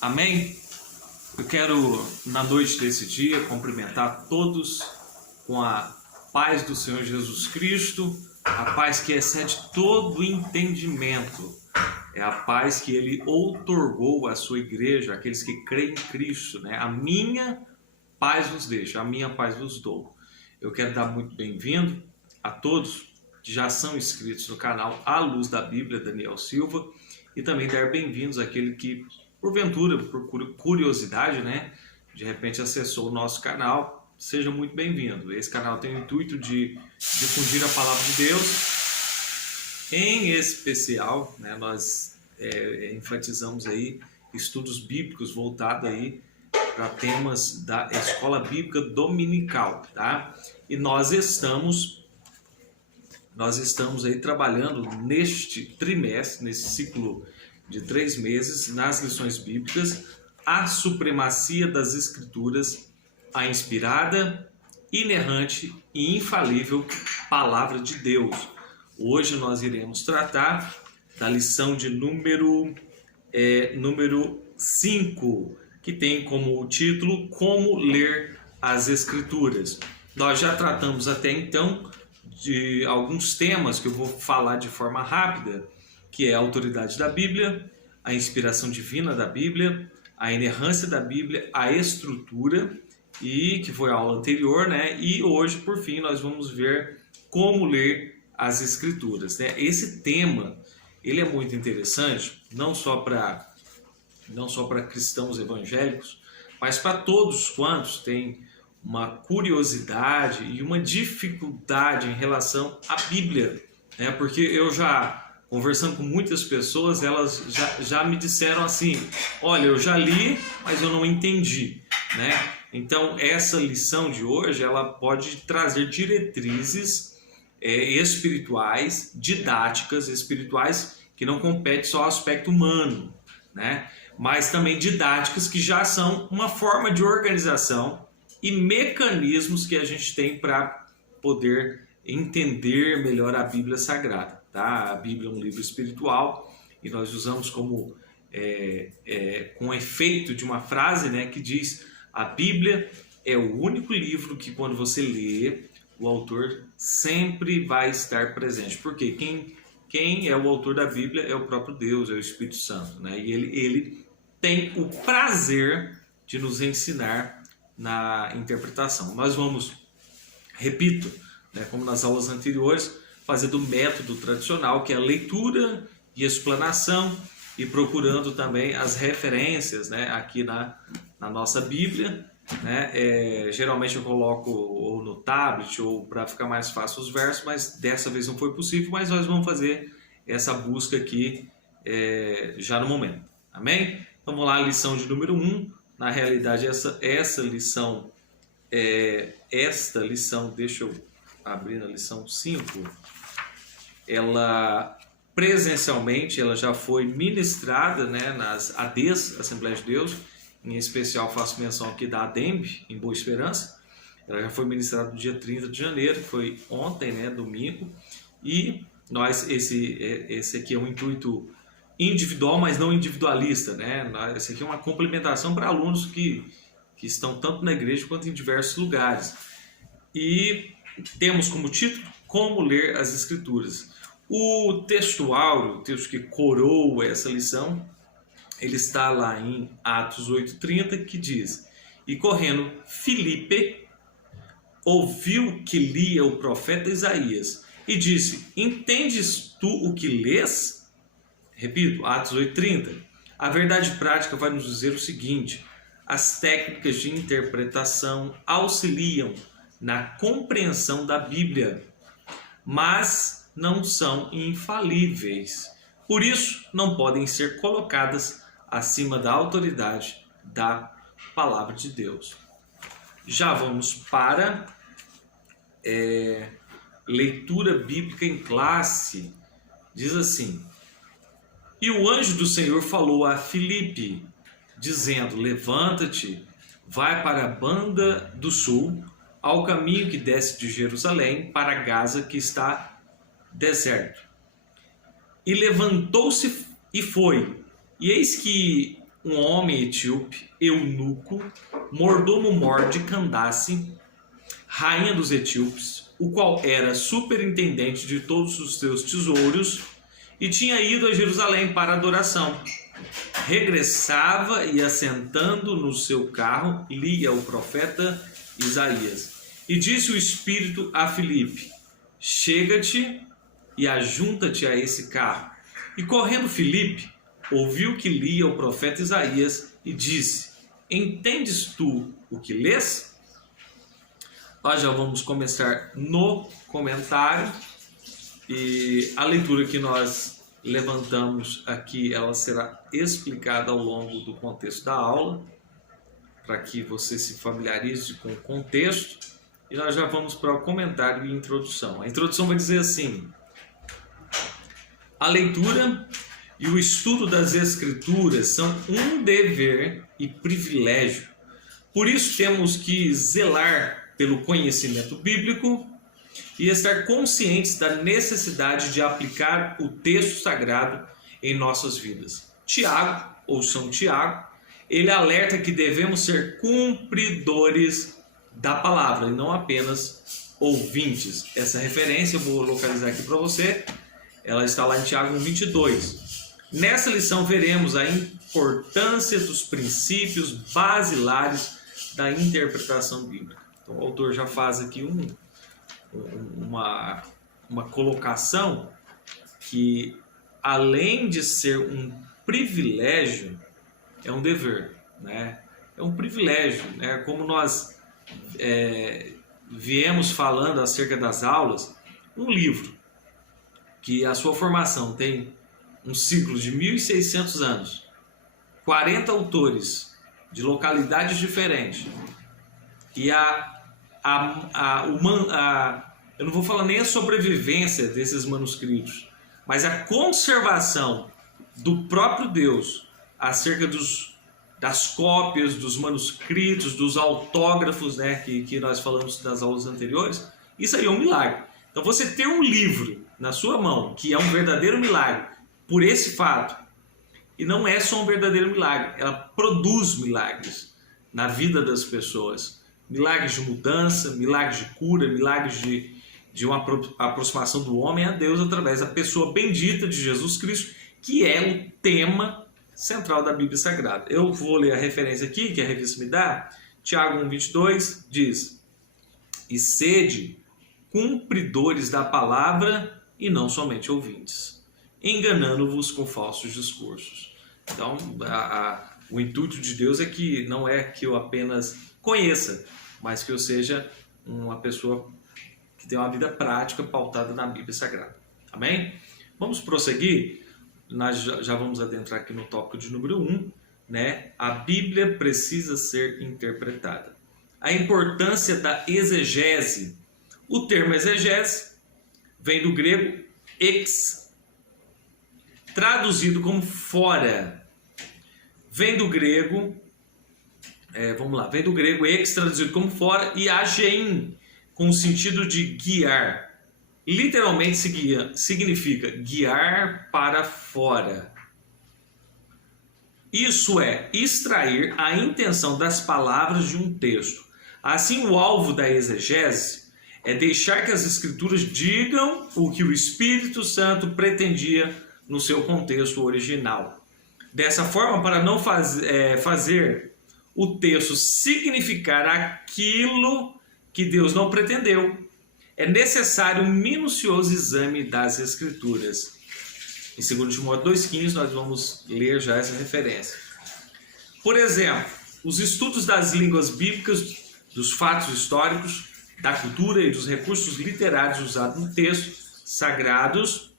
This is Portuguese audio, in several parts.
Amém? Eu quero, na noite desse dia, cumprimentar todos com a paz do Senhor Jesus Cristo, a paz que excede todo entendimento. É a paz que Ele outorgou à sua igreja, aqueles que creem em Cristo, né? A minha paz vos deixo, a minha paz vos dou. Eu quero dar muito bem-vindo a todos que já são inscritos no canal À Luz da Bíblia, Daniel Silva, e também dar bem-vindos àquele que, porventura, por curiosidade, né, de repente acessou o nosso canal. Seja muito bem-vindo. Esse canal tem o intuito de difundir a palavra de Deus. Em especial, né, nós enfatizamos aí estudos bíblicos voltados aí para temas da escola bíblica dominical, tá? E nós estamos aí trabalhando neste trimestre, nesse ciclo de 3 meses, nas lições bíblicas, a supremacia das Escrituras, a inspirada, inerrante e infalível Palavra de Deus. Hoje nós iremos tratar da lição de número 5, que tem como título Como Ler as Escrituras. Nós já tratamos até então de alguns temas que eu vou falar de forma rápida, que é a autoridade da Bíblia, a inspiração divina da Bíblia, a inerrância da Bíblia, a estrutura, e que foi a aula anterior, né? E hoje, por fim, nós vamos ver como ler as Escrituras, né? Esse tema, ele é muito interessante, não só para cristãos evangélicos, mas para todos quantos têm uma curiosidade e uma dificuldade em relação à Bíblia, né? Porque eu já, conversando com muitas pessoas, elas já me disseram assim: olha, eu já li, mas eu não entendi, né? Então, essa lição de hoje, ela pode trazer diretrizes espirituais, didáticas espirituais, que não competem só ao aspecto humano, né? Mas também didáticas que já são uma forma de organização e mecanismos que a gente tem para poder entender melhor a Bíblia Sagrada, tá? A Bíblia é um livro espiritual e nós usamos como com efeito de uma frase, né, que diz: a Bíblia é o único livro que, quando você lê, o autor sempre vai estar presente. Porque quem é o autor da Bíblia é o próprio Deus, é o Espírito Santo, né? E ele tem o prazer de nos ensinar na interpretação. Nós vamos, repito, né, como nas aulas anteriores, fazer do método tradicional, que é a leitura e explanação, e procurando também as referências, né, aqui na nossa Bíblia, né? Geralmente eu coloco ou no tablet ou para ficar mais fácil os versos, mas dessa vez não foi possível, mas nós vamos fazer essa busca aqui já no momento. Amém? Vamos lá, a lição de número 1. Na realidade, esta lição, deixa eu abrir na lição 5, ela presencialmente ela já foi ministrada, né, nas ADs, Assembleia de Deus. Em especial faço menção aqui da ADEMB, em Boa Esperança. Ela já foi ministrada no dia 30 de janeiro, que foi ontem, né, domingo. E nós, esse aqui é um intuito individual, mas não individualista, né? Esse aqui é uma complementação para alunos que estão tanto na igreja quanto em diversos lugares. E temos como título Como Ler as Escrituras. O texto áureo, o texto que coroa essa lição, ele está lá em Atos 8,30, que diz: e correndo Filipe ouviu que lia o profeta Isaías e disse: entendes tu o que lês? Repito, Atos 8,30. A verdade prática vai nos dizer o seguinte: as técnicas de interpretação auxiliam na compreensão da Bíblia, mas não são infalíveis. Por isso, não podem ser colocadas acima da autoridade da Palavra de Deus. Já vamos para leitura bíblica em classe. Diz assim: e o anjo do Senhor falou a Filipe, dizendo: levanta-te, vai para a banda do sul, ao caminho que desce de Jerusalém para Gaza, que está deserto. E levantou-se e foi. E eis que um homem etíope, eunuco, mordomo-mor de Candace, rainha dos etíopes, o qual era superintendente de todos os seus tesouros e tinha ido a Jerusalém para adoração. Regressava e, assentando no seu carro, lia o profeta Isaías. E disse o Espírito a Filipe: chega-te e ajunta-te a esse carro. E correndo Filipe, ouviu que lia o profeta Isaías e disse: entendes tu o que lês? Nós já vamos começar no comentário, e a leitura que nós levantamos aqui, ela será explicada ao longo do contexto da aula, para que você se familiarize com o contexto, e nós já vamos para o comentário e introdução. A introdução vai dizer assim: a leitura e o estudo das Escrituras são um dever e privilégio. Por isso temos que zelar pelo conhecimento bíblico e estar conscientes da necessidade de aplicar o texto sagrado em nossas vidas. Tiago, ou São Tiago, ele alerta que devemos ser cumpridores da palavra e não apenas ouvintes. Essa referência eu vou localizar aqui para você. Ela está lá em Tiago 1:22. Nessa lição veremos a importância dos princípios basilares da interpretação bíblica. Então, o autor já faz aqui uma colocação que, além de ser um privilégio, é um dever, né? É um privilégio, né? Como nós viemos falando acerca das aulas, um livro que a sua formação tem um ciclo de 1.600 anos, 40 autores de localidades diferentes, e eu não vou falar nem a sobrevivência desses manuscritos, mas a conservação do próprio Deus acerca das cópias, dos manuscritos, dos autógrafos, né, que nós falamos nas aulas anteriores. Isso aí é um milagre. Então, você ter um livro na sua mão, que é um verdadeiro milagre, por esse fato, e não é só um verdadeiro milagre, ela produz milagres na vida das pessoas. Milagres de mudança, milagres de cura, milagres de uma aproximação do homem a Deus através da pessoa bendita de Jesus Cristo, que é o tema central da Bíblia Sagrada. Eu vou ler a referência aqui, que a revista me dá. Tiago 1:22 diz: e sede cumpridores da palavra e não somente ouvintes, enganando-vos com falsos discursos. Então, o intuito de Deus é que não é que eu apenas conheça, mas que eu seja uma pessoa que tem uma vida prática pautada na Bíblia Sagrada. Amém? Vamos prosseguir. Nós já vamos adentrar aqui no tópico de número 1, né? A Bíblia precisa ser interpretada. A importância da exegese. O termo exegese vem do grego ex, traduzido como fora. Vem do grego, vem do grego ex, traduzido como fora, e agein, com o sentido de guiar. Literalmente significa guiar para fora. Isso é extrair a intenção das palavras de um texto. Assim, o alvo da exegese é deixar que as Escrituras digam o que o Espírito Santo pretendia no seu contexto original. Dessa forma, para não fazer o texto significar aquilo que Deus não pretendeu, é necessário um minucioso exame das Escrituras. Em 2 Timóteo 2,15 nós vamos ler já essa referência. Por exemplo, os estudos das línguas bíblicas, dos fatos históricos, da cultura e dos recursos literários usados no texto sagrados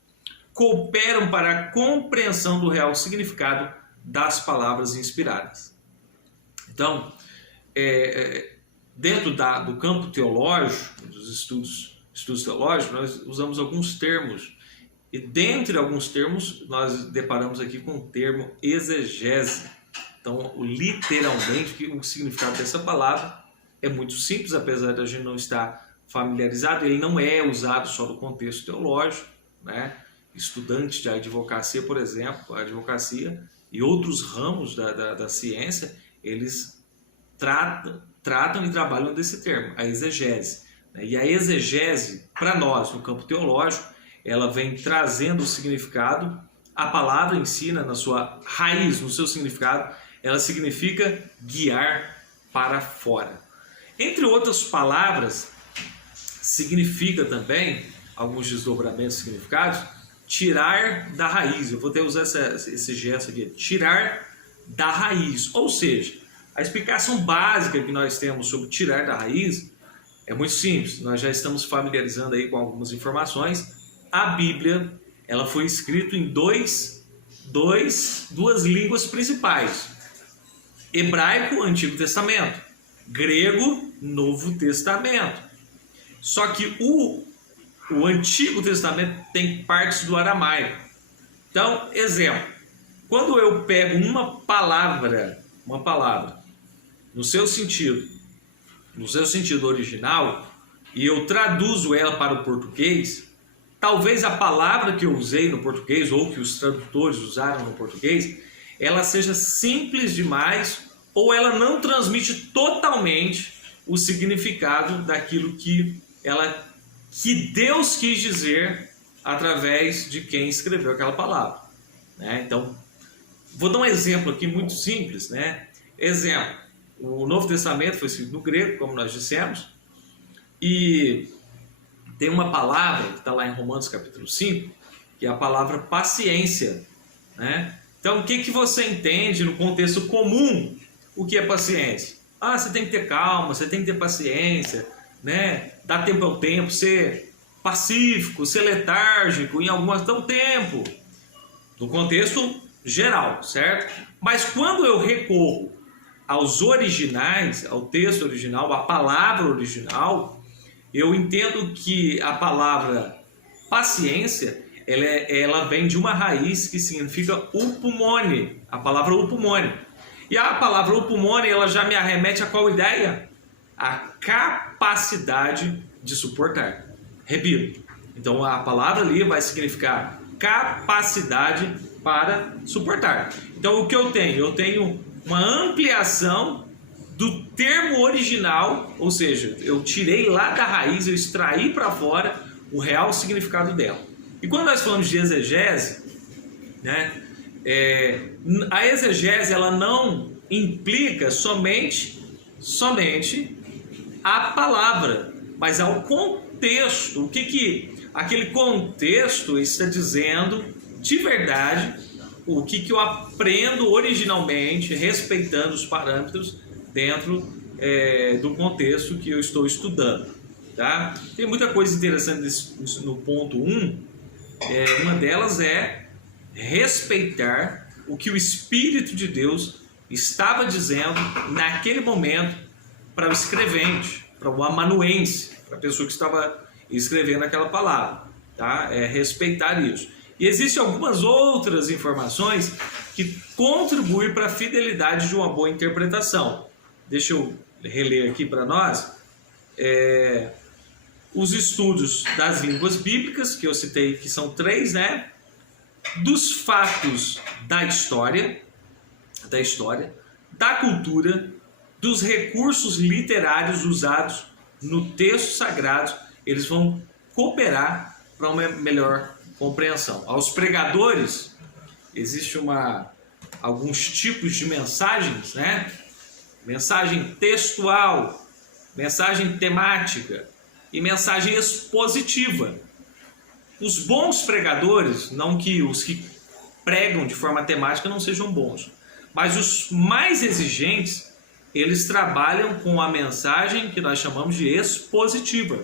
cooperam para a compreensão do real significado das palavras inspiradas. Então, dentro do campo teológico, dos estudos teológicos, nós usamos alguns termos. E dentre alguns termos, nós deparamos aqui com o termo exegese. Então, literalmente, o significado dessa palavra é muito simples, apesar de a gente não estar familiarizado. Ele não é usado só no contexto teológico, né? Estudante de advocacia, por exemplo, a advocacia e outros ramos da ciência, eles tratam e trabalham desse termo, a exegese. E a exegese, para nós, no campo teológico, ela vem trazendo o significado, a palavra ensina na sua raiz, no seu significado, ela significa guiar para fora. Entre outras palavras, significa também, alguns desdobramentos e significados, tirar da raiz. Eu vou até usar esse gesto aqui, tirar da raiz. Ou seja, a explicação básica que nós temos sobre tirar da raiz é muito simples. Nós já estamos familiarizando aí com algumas informações. A Bíblia, ela foi escrita em duas línguas principais. Hebraico, Antigo Testamento. Grego, Novo Testamento. Só que o Antigo Testamento tem partes do aramaico. Então, exemplo, quando eu pego uma palavra no seu sentido original, e eu traduzo ela para o português, talvez a palavra que eu usei no português, ou que os tradutores usaram no português, ela seja simples demais, ou ela não transmite totalmente o significado daquilo que Deus quis dizer através de quem escreveu aquela palavra. Então, vou dar um exemplo aqui muito simples. Exemplo, o Novo Testamento foi escrito no grego, como nós dissemos, e tem uma palavra que está lá em Romanos capítulo 5, que é a palavra paciência. Então, o que você entende no contexto comum? O que é paciência? Você tem que ter calma, você tem que ter paciência, dar tempo ao tempo, ser pacífico, ser letárgico, em algumas dá um tempo, no contexto geral, certo? Mas quando eu recorro aos originais, ao texto original, à palavra original, eu entendo que a palavra paciência, ela vem de uma raiz que significa upumone, a palavra upumone. E a palavra upumone, ela já me arremete a qual ideia? A capacidade de suportar. Repito, então a palavra ali vai significar capacidade para suportar. Então o que eu tenho? Eu tenho uma ampliação do termo original, ou seja, eu tirei lá da raiz, eu extraí para fora o real significado dela. E quando nós falamos de exegese, a exegese ela não implica somente a palavra, mas ao contexto. O que aquele contexto está dizendo de verdade, o que eu aprendo originalmente, respeitando os parâmetros dentro do contexto que eu estou estudando. Tá? Tem muita coisa interessante no ponto 1. Uma delas é respeitar o que o Espírito de Deus estava dizendo naquele momento para o escrevente, para o amanuense, para a pessoa que estava escrevendo aquela palavra. Tá? Respeitar isso. E existem algumas outras informações que contribuem para a fidelidade de uma boa interpretação. Deixa eu reler aqui para nós. Os estudos das línguas bíblicas, que eu citei, que são 3, dos fatos da história, da cultura, dos recursos literários usados no texto sagrado, eles vão cooperar para uma melhor compreensão. Aos pregadores, existe alguns tipos de mensagens, mensagem textual, mensagem temática e mensagem expositiva. Os bons pregadores, não que os que pregam de forma temática não sejam bons, mas os mais exigentes, eles trabalham com a mensagem que nós chamamos de expositiva.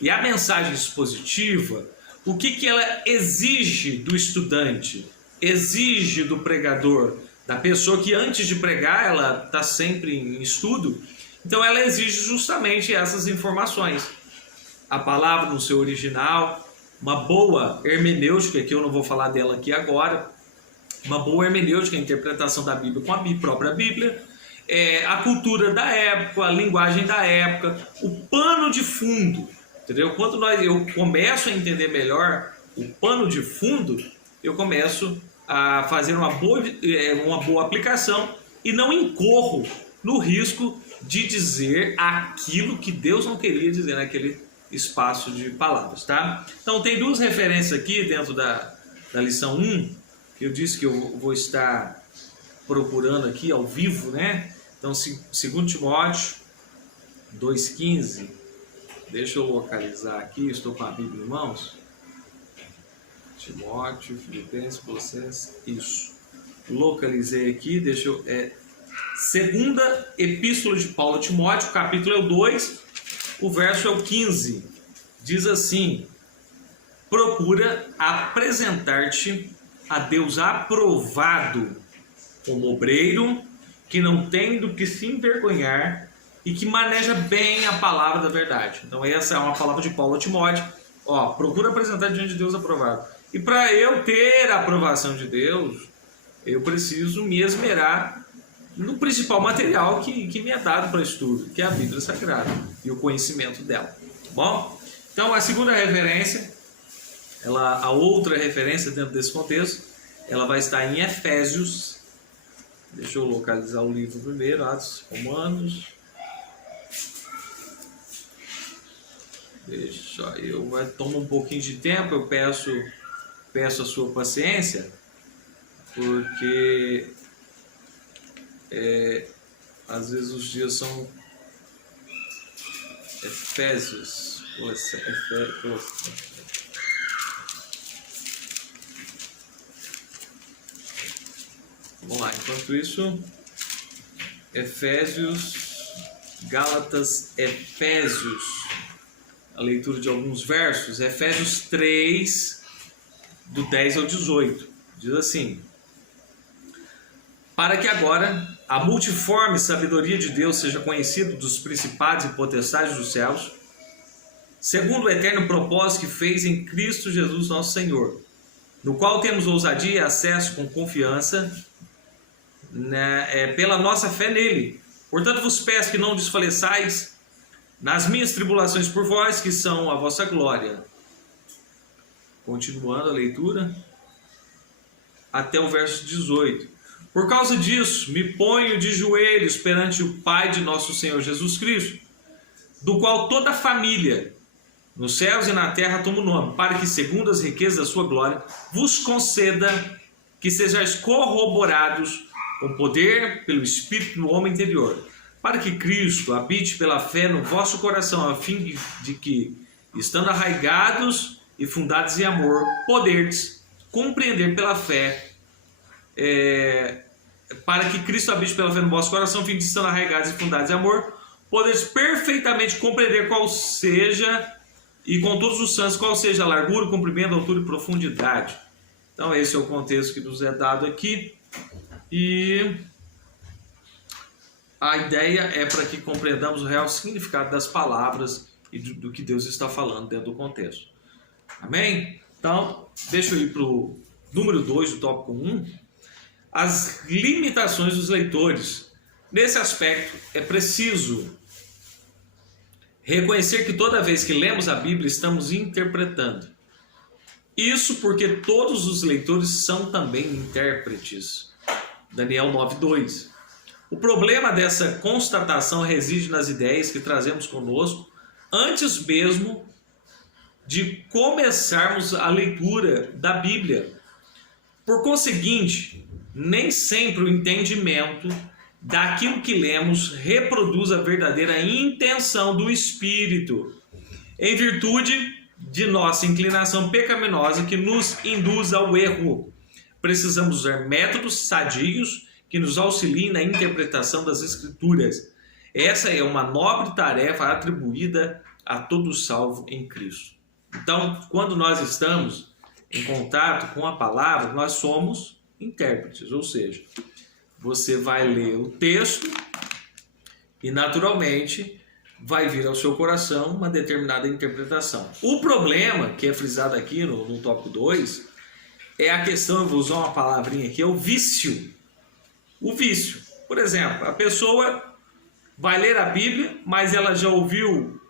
E a mensagem expositiva, o que ela exige do estudante? Exige do pregador, da pessoa que antes de pregar, ela está sempre em estudo. Então ela exige justamente essas informações. A palavra no seu original, uma boa hermenêutica, que eu não vou falar dela aqui agora, uma boa hermenêutica, a interpretação da Bíblia com a própria Bíblia, a cultura da época, a linguagem da época, o pano de fundo, entendeu? Quando eu começo a entender melhor o pano de fundo, eu começo a fazer uma boa aplicação e não incorro no risco de dizer aquilo que Deus não queria dizer naquele espaço de palavras, tá? Então tem duas referências aqui dentro da lição 1, que eu disse que eu vou estar procurando aqui ao vivo, né? Então 2 Timóteo 2,15, deixa eu localizar aqui, estou com a Bíblia em mãos. Timóteo, Filipenses, Colossenses, isso. Localizei aqui, deixa eu... Segunda Epístola de Paulo a Timóteo, capítulo é o 2, o verso é o 15. Diz assim: procura apresentar-te a Deus aprovado como obreiro, que não tem do que se envergonhar e que maneja bem a palavra da verdade. Então essa é uma palavra de Paulo a Timóteo. Procura apresentar diante de Deus aprovado. E para eu ter a aprovação de Deus, eu preciso me esmerar no principal material que me é dado para estudo, que é a Bíblia Sagrada e o conhecimento dela. Tá bom? Então a segunda referência, a outra referência dentro desse contexto, ela vai estar em Efésios. Deixa eu localizar o livro primeiro, Atos Romanos. Toma um pouquinho de tempo, eu peço a sua paciência, porque às vezes os dias são Efésios. Vamos lá, enquanto isso, Efésios, Gálatas, Efésios, a leitura de alguns versos. Efésios 3, do 10 ao 18, diz assim: para que agora a multiforme sabedoria de Deus seja conhecida dos principados e potestades dos céus, segundo o eterno propósito que fez em Cristo Jesus nosso Senhor, no qual temos ousadia e acesso com confiança, pela nossa fé nele. Portanto vos peço que não desfaleçais nas minhas tribulações por vós, que são a vossa glória. Continuando a leitura até o verso 18. Por causa disso, me ponho de joelhos perante o Pai de nosso Senhor Jesus Cristo, do qual toda a família, nos céus e na terra, toma o nome, para que, segundo as riquezas da sua glória, vos conceda que sejais corroborados com poder pelo Espírito no homem interior, para que Cristo habite pela fé no vosso coração, a fim de que, estando arraigados e fundados em amor, poderdes compreender pela fé, para que Cristo habite pela fé no vosso coração, a fim de, estando arraigados e fundados em amor, poderes perfeitamente compreender qual seja, e com todos os santos, qual seja a largura, o comprimento, a altura e profundidade. Então esse é o contexto que nos é dado aqui, e a ideia é para que compreendamos o real significado das palavras e do que Deus está falando dentro do contexto. Amém? Então, deixa eu ir para o número 2 do tópico 1. As limitações dos leitores. Nesse aspecto, é preciso reconhecer que toda vez que lemos a Bíblia, estamos interpretando. Isso porque todos os leitores são também intérpretes. Daniel 9:2. O problema dessa constatação reside nas ideias que trazemos conosco antes mesmo de começarmos a leitura da Bíblia. Por conseguinte, nem sempre o entendimento daquilo que lemos reproduz a verdadeira intenção do Espírito, em virtude de nossa inclinação pecaminosa que nos induz ao erro. Precisamos usar métodos sadios que nos auxiliem na interpretação das Escrituras. Essa é uma nobre tarefa atribuída a todo salvo em Cristo. Então, quando nós estamos em contato com a palavra, nós somos intérpretes, ou seja, você vai ler o texto e naturalmente vai vir ao seu coração uma determinada interpretação. O problema, que é frisado aqui no tópico 2, é a questão, eu vou usar uma palavrinha aqui, é o vício. O vício. Por exemplo, a pessoa vai ler a Bíblia, mas ela já ouviu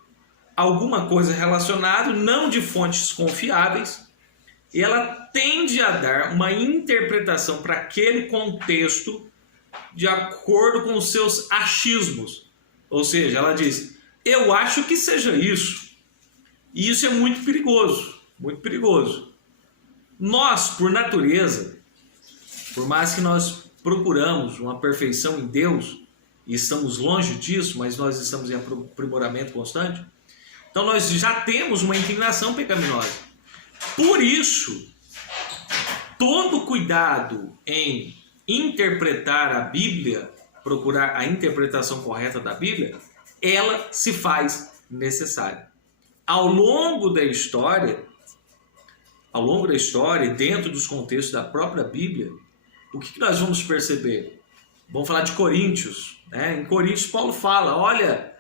alguma coisa relacionada, não de fontes confiáveis, ela tende a dar uma interpretação para aquele contexto de acordo com os seus achismos. Ou seja, ela diz, eu acho que seja isso. E isso é muito perigoso, muito perigoso. Nós, por natureza, por mais que nós procuramos uma perfeição em Deus, e estamos longe disso, mas nós estamos em aprimoramento constante, então nós já temos uma inclinação pecaminosa. Por isso, todo cuidado em interpretar a Bíblia, procurar a interpretação correta da Bíblia, ela se faz necessária. Ao longo da história, dentro dos contextos da própria Bíblia, o que nós vamos perceber? Vamos falar de Coríntios, né? Em Coríntios, Paulo fala, olha,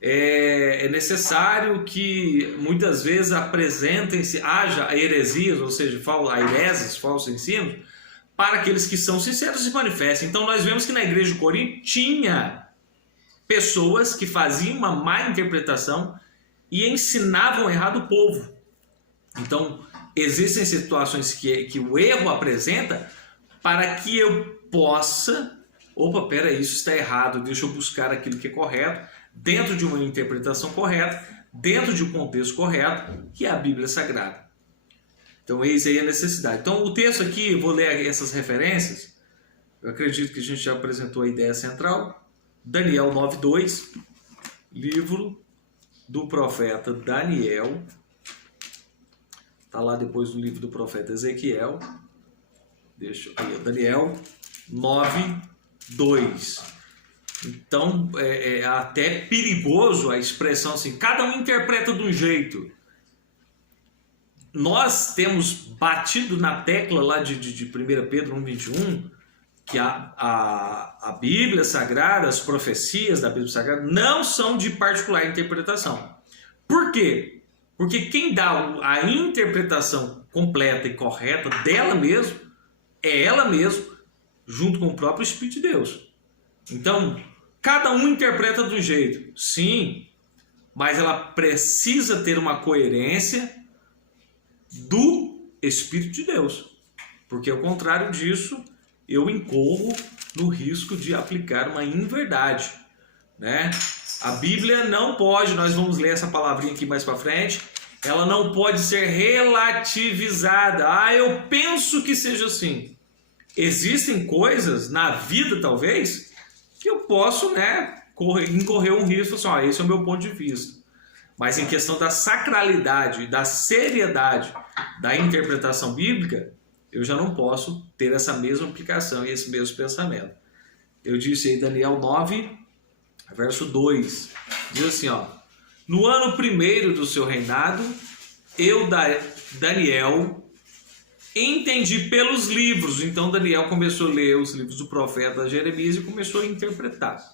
é necessário que muitas vezes haja heresias, ou seja, hereses, falsos ensinos, para aqueles que são sinceros se manifestem. Então nós vemos que na igreja de Corinto tinha pessoas que faziam uma má interpretação e ensinavam errado o povo. Então existem situações que o erro apresenta para que eu possa, isso está errado, deixa eu buscar aquilo que é correto, dentro de uma interpretação correta, dentro de um contexto correto, que é a Bíblia Sagrada. Então eis aí a necessidade. Então o texto aqui, eu vou ler essas referências, eu acredito que a gente já apresentou a ideia central. Daniel 9:2, livro do profeta Daniel, está lá depois do livro do profeta Ezequiel, Daniel 9:2. Então é até perigoso a expressão assim, cada um interpreta de um jeito. Nós temos batido na tecla lá de 1 Pedro 1:21, que a Bíblia Sagrada, as profecias da Bíblia Sagrada não são de particular interpretação. Por quê? Porque quem dá a interpretação completa e correta dela mesma é ela mesma, junto com o próprio Espírito de Deus. Então, cada um interpreta de um jeito, sim, mas ela precisa ter uma coerência do Espírito de Deus, porque ao contrário disso, eu incorro no risco de aplicar uma inverdade, né? A Bíblia não pode, nós vamos ler essa palavrinha aqui mais para frente, ela não pode ser relativizada. Eu penso que seja assim. Existem coisas na vida, talvez, que eu posso, incorrer um risco, assim, esse é o meu ponto de vista. Mas em questão da sacralidade, da seriedade da interpretação bíblica, eu já não posso ter essa mesma aplicação e esse mesmo pensamento. Eu disse aí Daniel 9, verso 2, diz assim, no ano primeiro do seu reinado, eu, Daniel, entendi pelos livros. Então Daniel começou a ler os livros do profeta Jeremias e começou a interpretar.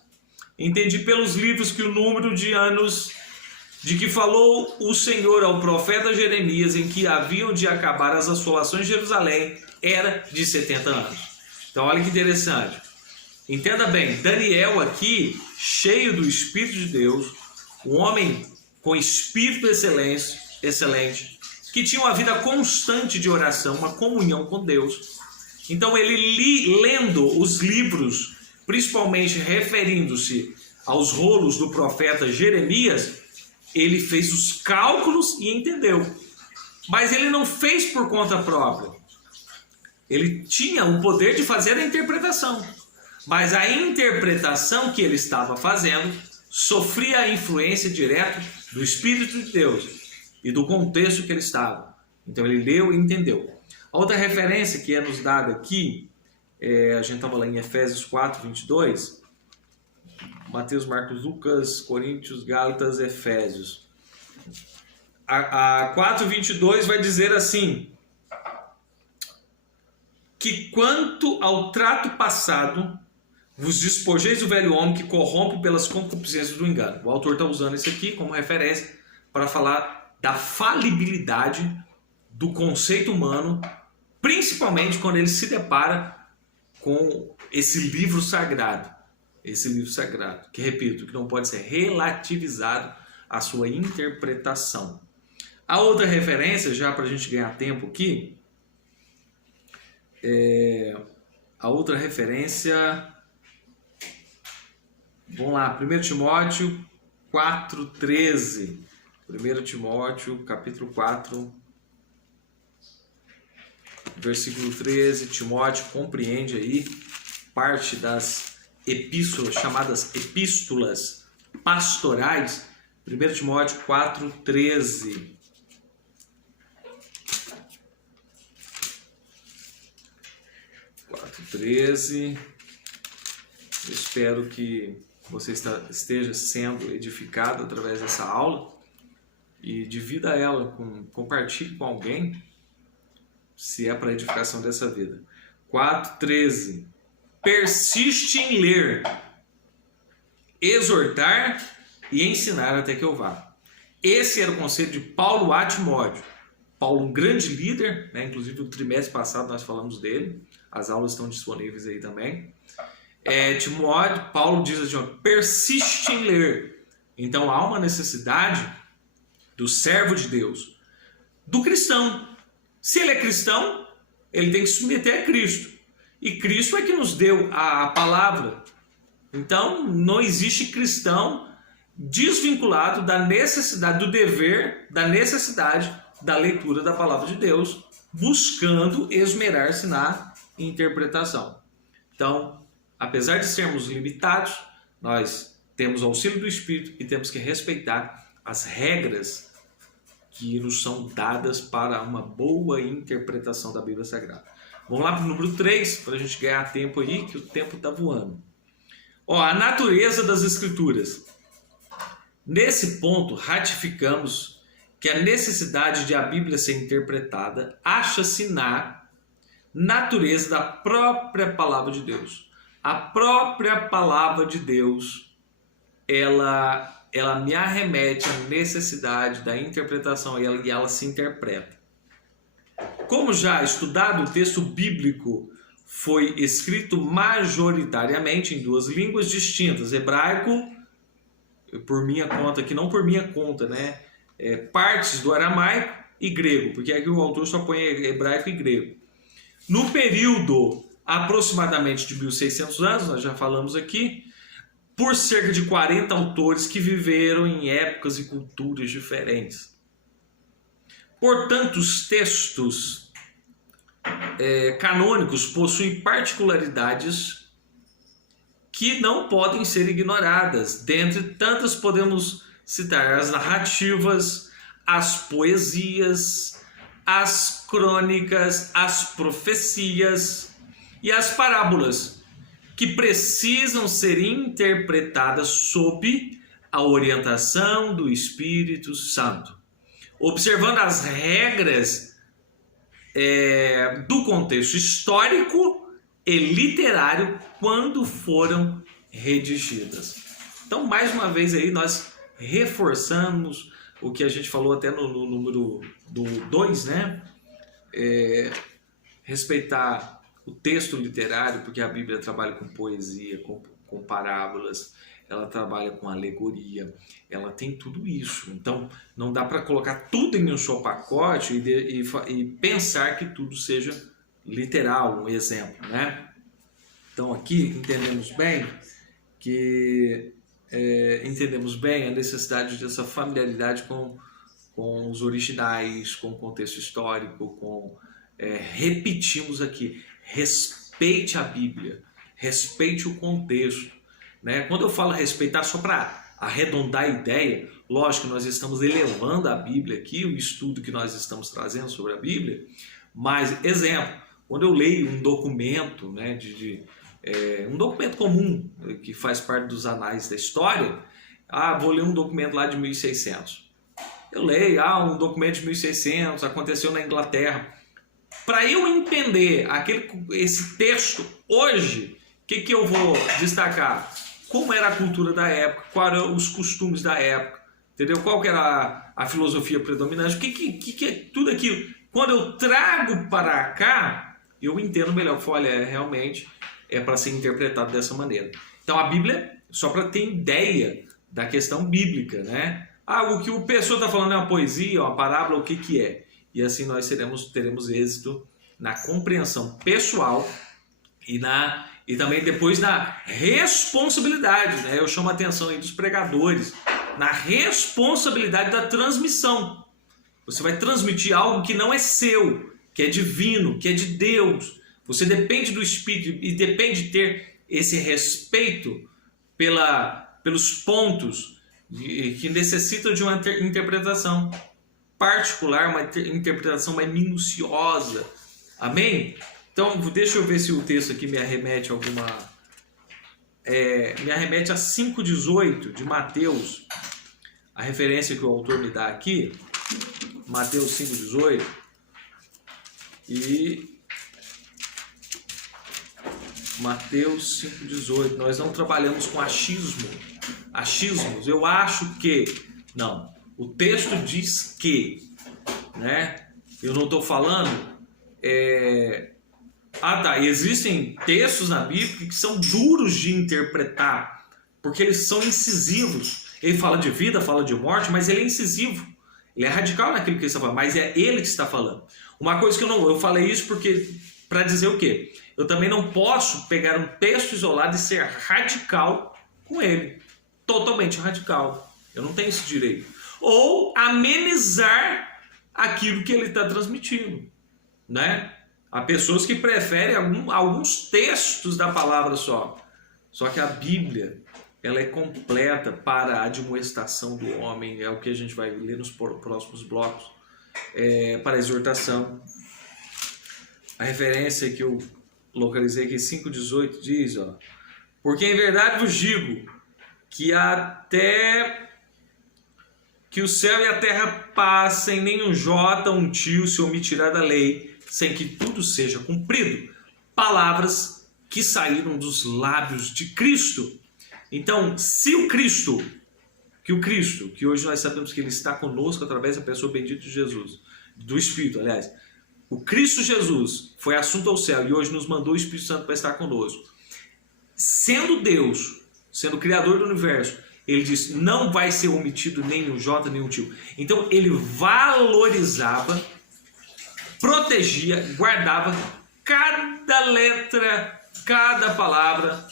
Entendi pelos livros que o número de anos de que falou o Senhor ao profeta Jeremias, em que haviam de acabar as assolações de Jerusalém, era de 70 anos. Então olha que interessante. Entenda bem, Daniel aqui, cheio do Espírito de Deus, um homem com espírito excelente, que tinha uma vida constante de oração, uma comunhão com Deus. Então ele lendo os livros, principalmente referindo-se aos rolos do profeta Jeremias, ele fez os cálculos e entendeu. Mas ele não fez por conta própria. Ele tinha o poder de fazer a interpretação. Mas a interpretação que ele estava fazendo sofria a influência direta do Espírito de Deus e do contexto que ele estava. Então ele leu e entendeu. A outra referência que é nos dada aqui, a gente estava lá em Efésios 4:22, Mateus, Marcos, Lucas, Coríntios, Gálatas, Efésios. A 4:22 vai dizer assim, que quanto ao trato passado, vos despojeis do velho homem que corrompe pelas concupiscências do engano. O autor está usando isso aqui como referência para falar da falibilidade do conceito humano, principalmente quando ele se depara com esse livro sagrado. Esse livro sagrado, que repito, que não pode ser relativizado à sua interpretação. A outra referência, já para a gente ganhar tempo aqui, a outra referência, vamos lá, 1 Timóteo 4,13. 1 Timóteo, capítulo 4, versículo 13. Timóteo compreende aí parte das epístolas, chamadas epístolas pastorais. 1 Timóteo 4,13. 4,13. Espero que você esteja sendo edificado através dessa aula e divida ela, compartilhe com alguém, se é para a edificação dessa vida. 4,13. Persiste em ler, exortar e ensinar até que eu vá. Esse era o conselho de Paulo a Timóteo. Paulo, um grande líder, né? Inclusive o trimestre passado nós falamos dele, as aulas estão disponíveis aí também. Paulo diz a Timóteo, persiste em ler. Então há uma necessidade do servo de Deus, do cristão. Se ele é cristão, ele tem que se submeter a Cristo. E Cristo é que nos deu a palavra. Então não existe cristão desvinculado da necessidade, do dever, da necessidade da leitura da palavra de Deus, buscando esmerar-se na interpretação. Então, apesar de sermos limitados, nós temos o auxílio do Espírito e temos que respeitar as regras que nos são dadas para uma boa interpretação da Bíblia Sagrada. Vamos lá para o número 3, para a gente ganhar tempo aí, que o tempo está voando. A natureza das Escrituras. Nesse ponto, ratificamos que a necessidade de a Bíblia ser interpretada acha-se na natureza da própria palavra de Deus. A própria palavra de Deus, ela me arremete à necessidade da interpretação e ela se interpreta. Como já estudado, o texto bíblico foi escrito majoritariamente em duas línguas distintas, hebraico, por minha conta, que não por minha conta, né? Partes do aramaico e grego, porque aqui o autor só põe hebraico e grego. No período aproximadamente de 1600 anos, nós já falamos aqui, por cerca de 40 autores que viveram em épocas e culturas diferentes. Portanto, os textos canônicos possuem particularidades que não podem ser ignoradas. Dentre tantas, podemos citar as narrativas, as poesias, as crônicas, as profecias e as parábolas, que precisam ser interpretadas sob a orientação do Espírito Santo, observando as regras do contexto histórico e literário quando foram redigidas. Então, mais uma vez aí, nós reforçamos o que a gente falou até no número 2, né? Respeitar o texto literário, porque a Bíblia trabalha com poesia, com parábolas, ela trabalha com alegoria, ela tem tudo isso. Então, não dá para colocar tudo em um só pacote e pensar que tudo seja literal, um exemplo, né? Então, aqui entendemos bem a necessidade dessa familiaridade com os originais, com o contexto histórico, repetimos aqui, respeite a Bíblia, respeite o contexto, né? Quando eu falo respeitar, só para arredondar a ideia, lógico que nós estamos elevando a Bíblia aqui, o estudo que nós estamos trazendo sobre a Bíblia, mas, exemplo, quando eu leio um documento, né, um documento comum, que faz parte dos anais da história, vou ler um documento lá de 1600. Eu leio, um documento de 1600, aconteceu na Inglaterra. Para eu entender esse texto hoje, o que eu vou destacar? Como era a cultura da época, quais eram os costumes da época, entendeu? Qual que era a filosofia predominante, que é tudo aquilo. Quando eu trago para cá, eu entendo melhor. Olha, realmente é para ser interpretado dessa maneira. Então a Bíblia, só para ter ideia da questão bíblica, né? O que o pessoa está falando é uma poesia, uma parábola, o que que é? E assim nós teremos êxito na compreensão pessoal e também depois na responsabilidade, né? Eu chamo a atenção aí dos pregadores, na responsabilidade da transmissão. Você vai transmitir algo que não é seu, que é divino, que é de Deus. Você depende do Espírito e depende de ter esse respeito pelos pontos que necessitam de uma interpretação particular, uma interpretação mais minuciosa. Amém? Então, deixa eu ver se o texto aqui me arremete a me arremete a 5,18 de Mateus. A referência que o autor me dá aqui, Mateus 5,18. E Mateus 5,18. Nós não trabalhamos com achismos. Eu acho que. Não. O texto diz que. Né? Eu não estou falando. Existem textos na Bíblia que são duros de interpretar, porque eles são incisivos. Ele fala de vida, fala de morte, mas ele é incisivo. Ele é radical naquilo que ele está falando, mas é ele que está falando. Uma coisa que eu falei isso porque para dizer o quê? Eu também não posso pegar um texto isolado e ser radical com ele. Totalmente radical. Eu não tenho esse direito. Ou amenizar aquilo que ele está transmitindo, né? Há pessoas que preferem alguns textos da palavra só. Só que a Bíblia, ela é completa para a admoestação do homem. É o que a gente vai ler nos próximos blocos. Para a exortação. A referência que eu localizei aqui, 5,18, diz, porque em verdade vos digo que até que o céu e a terra passem, nem um jota, um tio se omitirá da lei, sem que tudo seja cumprido. Palavras que saíram dos lábios de Cristo. Então, se o Cristo, que hoje nós sabemos que ele está conosco através da pessoa bendita de Jesus, do Espírito, aliás, o Cristo Jesus foi assunto ao céu e hoje nos mandou o Espírito Santo para estar conosco. Sendo Deus, sendo o Criador do universo, ele diz, não vai ser omitido nem um jota, nem um tio. Então ele valorizava, protegia, guardava cada letra, cada palavra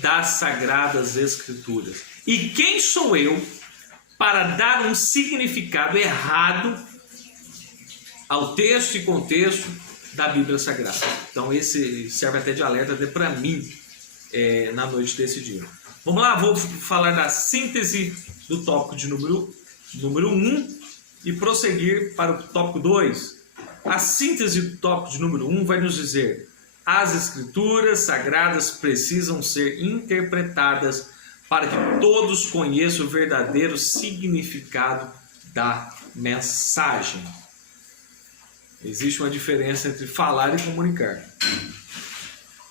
das Sagradas Escrituras. E quem sou eu para dar um significado errado ao texto e contexto da Bíblia Sagrada? Então esse serve até de alerta até para mim na noite desse dia. Vamos lá, vou falar da síntese do tópico de número 1 e prosseguir para o tópico 2. A síntese do tópico de número 1 vai nos dizer: as Escrituras Sagradas precisam ser interpretadas para que todos conheçam o verdadeiro significado da mensagem. Existe uma diferença entre falar e comunicar.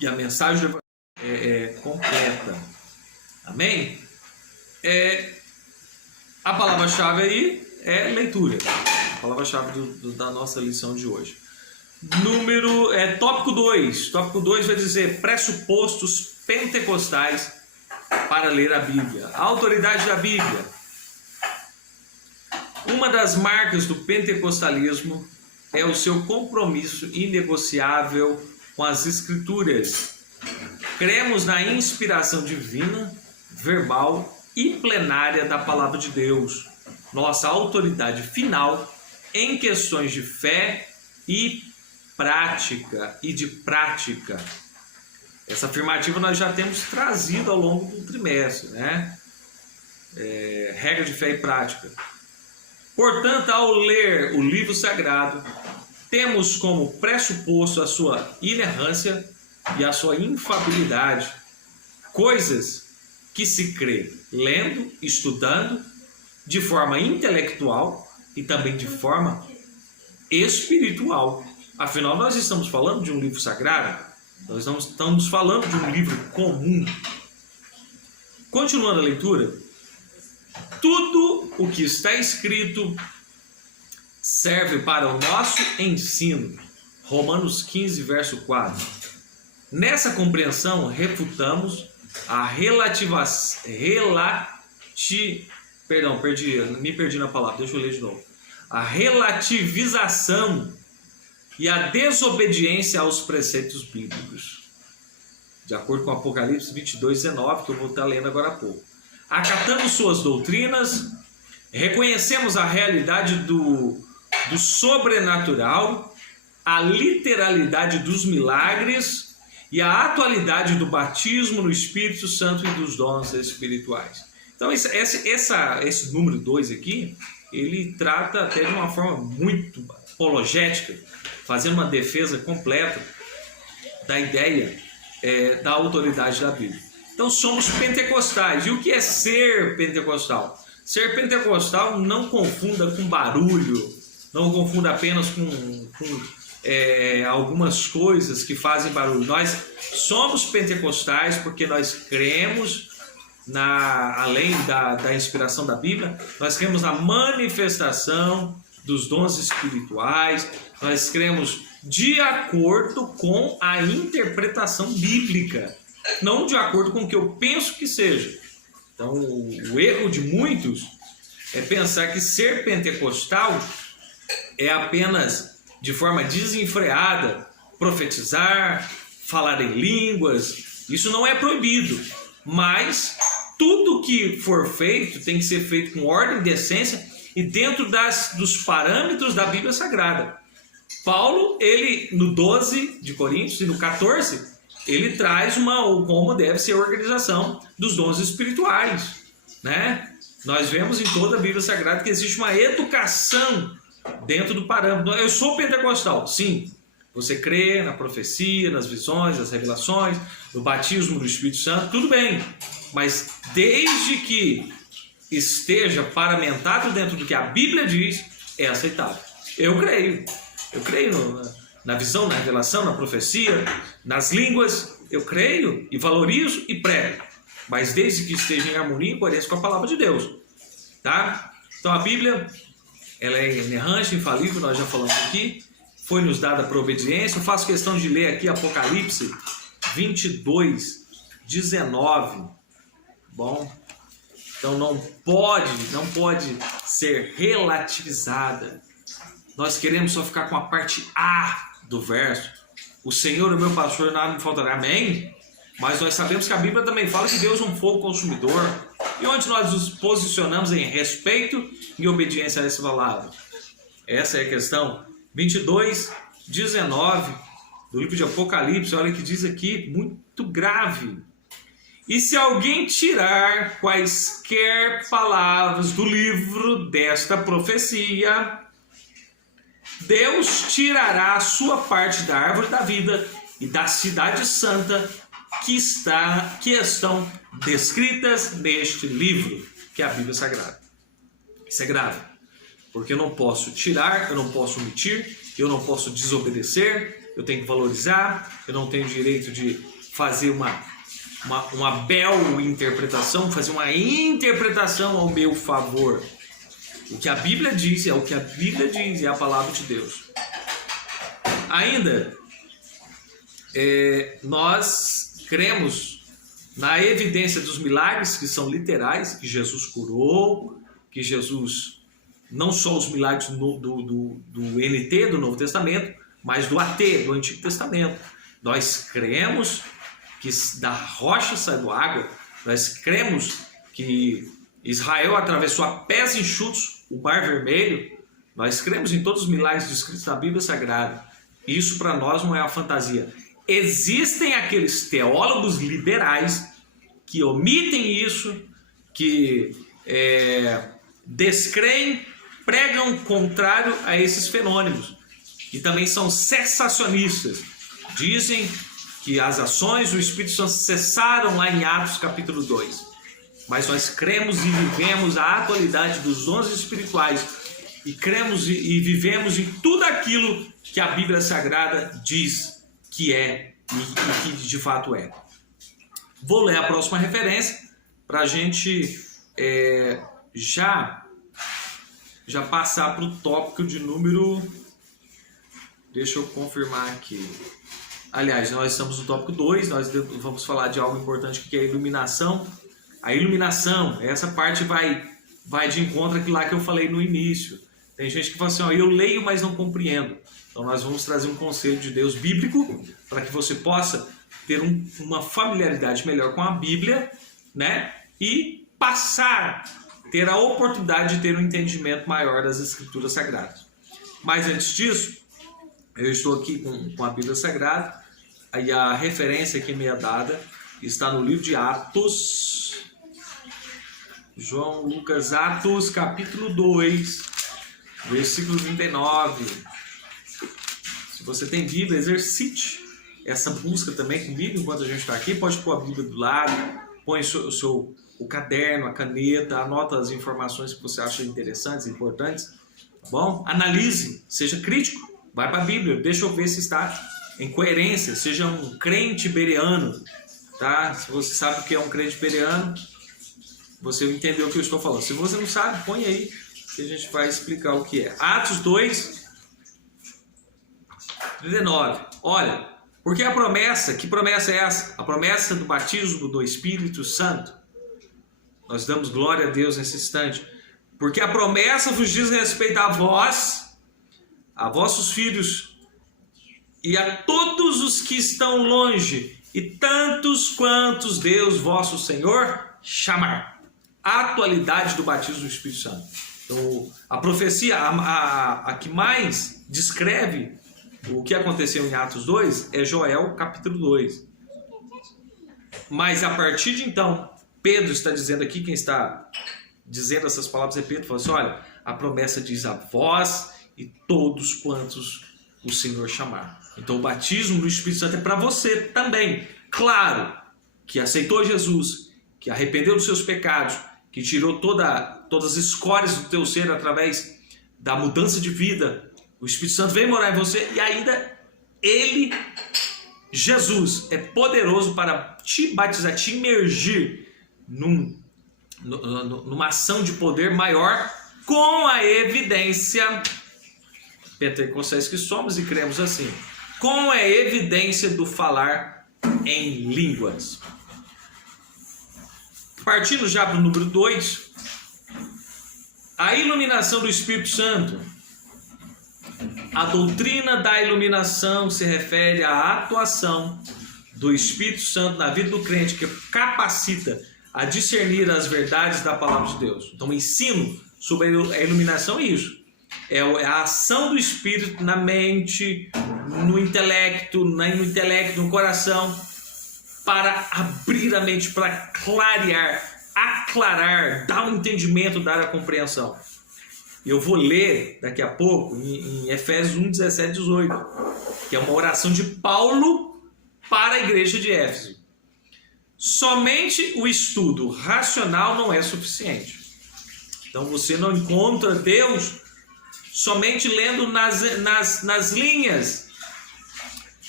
E a mensagem é completa. Amém? A palavra-chave aí é leitura. A palavra-chave da nossa lição de hoje. Tópico 2. Tópico 2 vai dizer pressupostos pentecostais para ler a Bíblia. A autoridade da Bíblia. Uma das marcas do pentecostalismo é o seu compromisso inegociável com as Escrituras. Cremos na inspiração divina, verbal e plenária da Palavra de Deus, nossa autoridade final em questões de fé e de prática. Essa afirmativa nós já temos trazido ao longo do trimestre, né? Regra de fé e prática. Portanto, ao ler o livro sagrado, temos como pressuposto a sua inerrância e a sua infabilidade, coisas que se crê lendo, estudando, de forma intelectual e também de forma espiritual. Afinal, nós estamos falando de um livro sagrado, nós não estamos falando de um livro comum. Continuando a leitura, tudo o que está escrito serve para o nosso ensino. Romanos 15, verso 4. Nessa compreensão, refutamos a Perdão, me perdi na palavra, deixa eu ler de novo. A relativização e a desobediência aos preceitos bíblicos. De acordo com Apocalipse 22:19, que eu vou estar lendo agora há pouco. Acatamos suas doutrinas, reconhecemos a realidade do sobrenatural, a literalidade dos milagres e a atualidade do batismo no Espírito Santo e dos dons espirituais. Então esse número 2 aqui, ele trata até de uma forma muito apologética, fazendo uma defesa completa da ideia da autoridade da Bíblia. Então somos pentecostais. E o que é ser pentecostal? Ser pentecostal não confunda com barulho, não confunda apenas com algumas coisas que fazem barulho. Nós somos pentecostais porque nós cremos, além da inspiração da Bíblia, nós cremos na manifestação dos dons espirituais, nós cremos de acordo com a interpretação bíblica, não de acordo com o que eu penso que seja. Então, o erro de muitos é pensar que ser pentecostal é apenas de forma desenfreada profetizar, falar em línguas. Isso não é proibido, mas tudo que for feito tem que ser feito com ordem e decência e dentro dos parâmetros da Bíblia Sagrada. Paulo, ele no 12 de Coríntios e no 14, ele traz como deve ser a organização dos dons espirituais, né? Nós vemos em toda a Bíblia Sagrada que existe uma educação dentro do parâmetro. Eu sou pentecostal, sim. Você crê na profecia, nas visões, nas revelações, no batismo do Espírito Santo, tudo bem. Mas desde que esteja paramentado dentro do que a Bíblia diz, é aceitável. Eu creio na visão, na revelação, na profecia, nas línguas. Eu creio e valorizo e prego. Mas desde que esteja em harmonia e coerência com a palavra de Deus. Tá? Então a Bíblia, ela é inerrante, infalível, nós já falamos aqui. Foi nos dada por obediência. Eu faço questão de ler aqui Apocalipse 22:19. Bom, então não pode ser relativizada. Nós queremos só ficar com a parte A do verso. O Senhor é o meu pastor, nada me faltará. Amém? Mas nós sabemos que a Bíblia também fala que Deus é um fogo consumidor. E onde nós nos posicionamos em respeito e obediência a essa palavra? Essa é a questão. 22:19 do livro de Apocalipse, olha o que diz aqui, muito grave. E se alguém tirar quaisquer palavras do livro desta profecia, Deus tirará a sua parte da árvore da vida e da cidade santa que estão descritas neste livro, que é a Bíblia Sagrada. Isso é grave, porque eu não posso tirar, eu não posso omitir, eu não posso desobedecer, eu tenho que valorizar, eu não tenho direito de fazer uma bel interpretação, fazer uma interpretação ao meu favor. O que a Bíblia diz é o que a Bíblia diz, é a palavra de Deus. Ainda, nós cremos na evidência dos milagres que são literais, que Jesus curou, que Jesus, não só os milagres do NT, do Novo Testamento, mas do AT, do Antigo Testamento. Nós cremos que da rocha saiu água, nós cremos que Israel atravessou a pés enxutos o Mar Vermelho, nós cremos em todos os milagres descritos na Bíblia Sagrada. Isso para nós não é uma fantasia. Existem aqueles teólogos liberais que omitem isso, que descreem, pregam contrário a esses fenômenos, e também são cessacionistas. Dizem que as ações do Espírito Santo cessaram lá em Atos capítulo 2. Mas nós cremos e vivemos a atualidade dos dons espirituais e cremos e vivemos em tudo aquilo que a Bíblia Sagrada diz que é e que de fato é. Vou ler a próxima referência para a gente já passar para o tópico de número... Deixa eu confirmar aqui. Aliás, nós estamos no tópico 2, nós vamos falar de algo importante que é a iluminação. A iluminação, essa parte vai vai de encontro àquilo lá que eu falei no início. Tem gente que fala assim, ó, eu leio, mas não compreendo. Então nós vamos trazer um conselho de Deus bíblico para que você possa ter uma familiaridade melhor com a Bíblia, né? E ter a oportunidade de ter um entendimento maior das Escrituras Sagradas. Mas antes disso, eu estou aqui com a Bíblia Sagrada, e a referência que me é dada está no livro de Atos, João, Lucas, Atos, capítulo 2, versículo 39. Se você tem Bíblia, exercite essa busca também comigo enquanto a gente está aqui. Pode pôr a Bíblia do lado, põe o caderno, a caneta, anota as informações que você acha interessantes, importantes. Tá bom? Analise, seja crítico, vai para a Bíblia, deixa eu ver se está em coerência, seja um crente bereano. Tá? Se você sabe o que é um crente bereano, você entendeu o que eu estou falando. Se você não sabe, põe aí que a gente vai explicar o que é. Atos 2, 39. Olha, porque a promessa, que promessa é essa? A promessa do batismo do Espírito Santo. Nós damos glória a Deus nesse instante. Porque a promessa vos diz respeito a vós, a vossos filhos e a todos os que estão longe, e tantos quantos Deus vosso Senhor chamar. A atualidade do batismo do Espírito Santo. Então, a profecia, a que mais descreve o que aconteceu em Atos 2 é Joel capítulo 2. Mas a partir de então, Pedro está dizendo aqui, quem está dizendo essas palavras é Pedro, falou assim, olha, a promessa diz a vós e todos quantos o Senhor chamar. Então o batismo do Espírito Santo é para você também. Claro, que aceitou Jesus, que arrependeu dos seus pecados, que tirou todas as escórias do teu ser através da mudança de vida. O Espírito Santo vem morar em você e ainda ele, Jesus, é poderoso para te batizar, te imergir numa ação de poder maior, com a evidência pentecostais que somos e cremos assim, com a evidência do falar em línguas. Partindo já para o número 2, a iluminação do Espírito Santo. A doutrina da iluminação se refere à atuação do Espírito Santo na vida do crente, que capacita a discernir as verdades da palavra de Deus. Então, o ensino sobre a iluminação é isso. É a ação do Espírito na mente, no intelecto, no coração, para abrir a mente, para clarear, aclarar, dar um entendimento, dar a compreensão. Eu vou ler daqui a pouco em Efésios 1, 17, 18, que é uma oração de Paulo para a igreja de Éfeso. Somente o estudo racional não é suficiente. Então você não encontra Deus somente lendo nas linhas,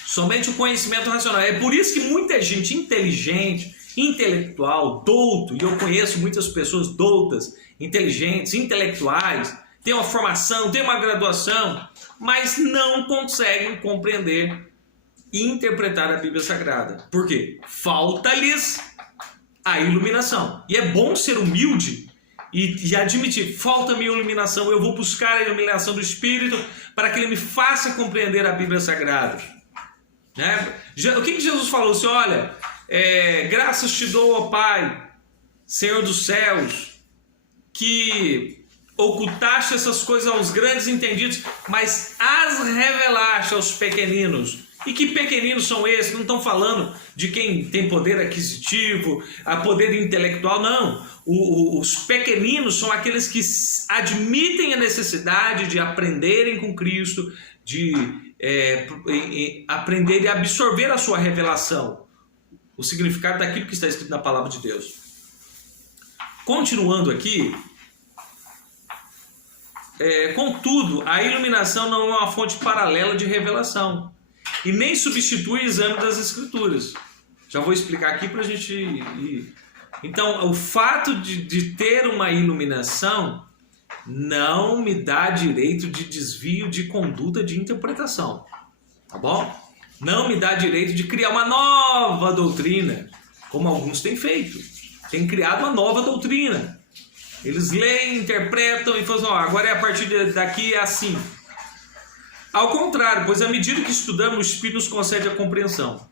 somente o conhecimento racional. É por isso que muita gente inteligente, intelectual, douto, e eu conheço muitas pessoas doutas, inteligentes, intelectuais, têm uma formação, têm uma graduação, mas não conseguem compreender e interpretar a Bíblia Sagrada. Por quê? Falta-lhes a iluminação. E é bom ser humilde e admitir, falta-me iluminação, eu vou buscar a iluminação do Espírito para que Ele me faça compreender a Bíblia Sagrada. Né? O que Jesus falou? Assim, olha, graças te dou, ó Pai, Senhor dos céus, que ocultaste essas coisas aos grandes entendidos, mas as revelaste aos pequeninos. E que pequeninos são esses? Não estão falando de quem tem poder aquisitivo, poder intelectual, não. Os pequeninos são aqueles que admitem a necessidade de aprenderem com Cristo, de aprender e absorver a sua revelação, o significado daquilo que está escrito na palavra de Deus. Continuando aqui, contudo, a iluminação não é uma fonte paralela de revelação e nem substitui o exame das Escrituras. Já vou explicar aqui para a gente ir. Então, o fato de ter uma iluminação não me dá direito de desvio de conduta de interpretação, tá bom? Não me dá direito de criar uma nova doutrina, como alguns têm feito. Têm criado uma nova doutrina. Eles leem, interpretam e falam, agora a partir daqui é assim. Ao contrário, pois à medida que estudamos, o Espírito nos concede a compreensão.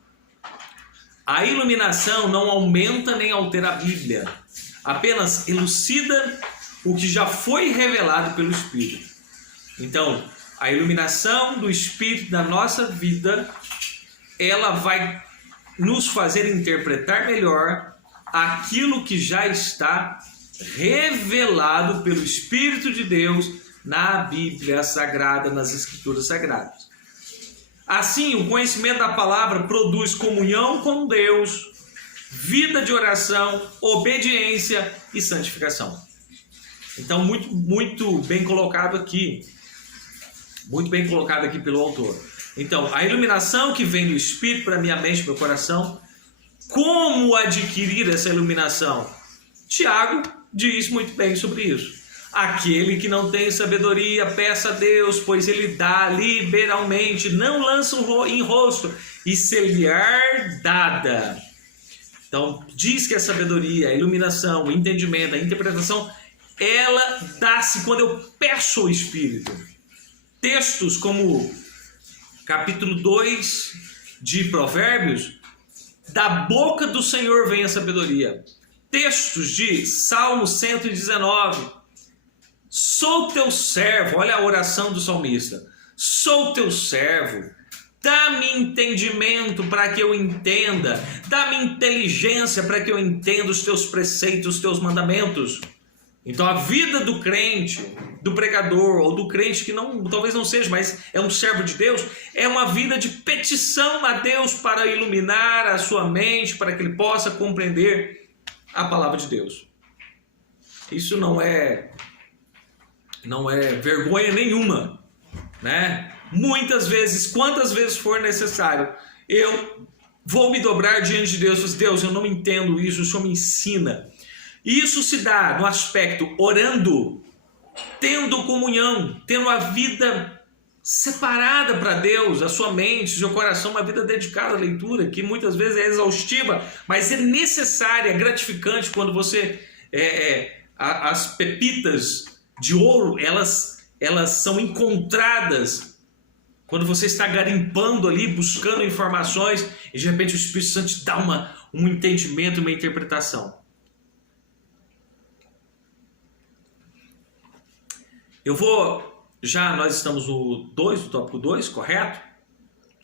A iluminação não aumenta nem altera a Bíblia, apenas elucida o que já foi revelado pelo Espírito. Então, a iluminação do Espírito da nossa vida, ela vai nos fazer interpretar melhor aquilo que já está revelado pelo Espírito de Deus na Bíblia Sagrada, nas Escrituras Sagradas. Assim, o conhecimento da palavra produz comunhão com Deus, vida de oração, obediência e santificação. Então, muito bem colocado aqui. Muito bem colocado aqui pelo autor. Então, a iluminação que vem do Espírito para minha mente e meu coração. Como adquirir essa iluminação? Tiago diz muito bem sobre isso. Aquele que não tem sabedoria, peça a Deus, pois Ele dá liberalmente, não lança em rosto, e ser-lhe-á dada. Então, diz que a sabedoria, a iluminação, o entendimento, a interpretação, ela dá-se quando eu peço ao Espírito. Textos como capítulo 2 de Provérbios, da boca do Senhor vem a sabedoria. Textos de Salmo 119, sou teu servo, olha a oração do salmista, sou teu servo, dá-me entendimento para que eu entenda, dá-me inteligência para que eu entenda os teus preceitos, os teus mandamentos. Então a vida do crente, do pregador ou do crente que talvez não seja, mas é um servo de Deus, é uma vida de petição a Deus para iluminar a sua mente, para que ele possa compreender a palavra de Deus. Isso não é vergonha nenhuma, né? Muitas vezes, quantas vezes for necessário, eu vou me dobrar diante de Deus e dizer, Deus, eu não entendo isso, o Senhor me ensina. Isso se dá no aspecto orando, tendo comunhão, tendo a vida separada para Deus, a sua mente, o seu coração, uma vida dedicada à leitura, que muitas vezes é exaustiva, mas é necessária, é gratificante quando você... as pepitas de ouro, elas são encontradas quando você está garimpando ali, buscando informações, e de repente o Espírito Santo te dá um entendimento, uma interpretação. Nós estamos no tópico 2, correto?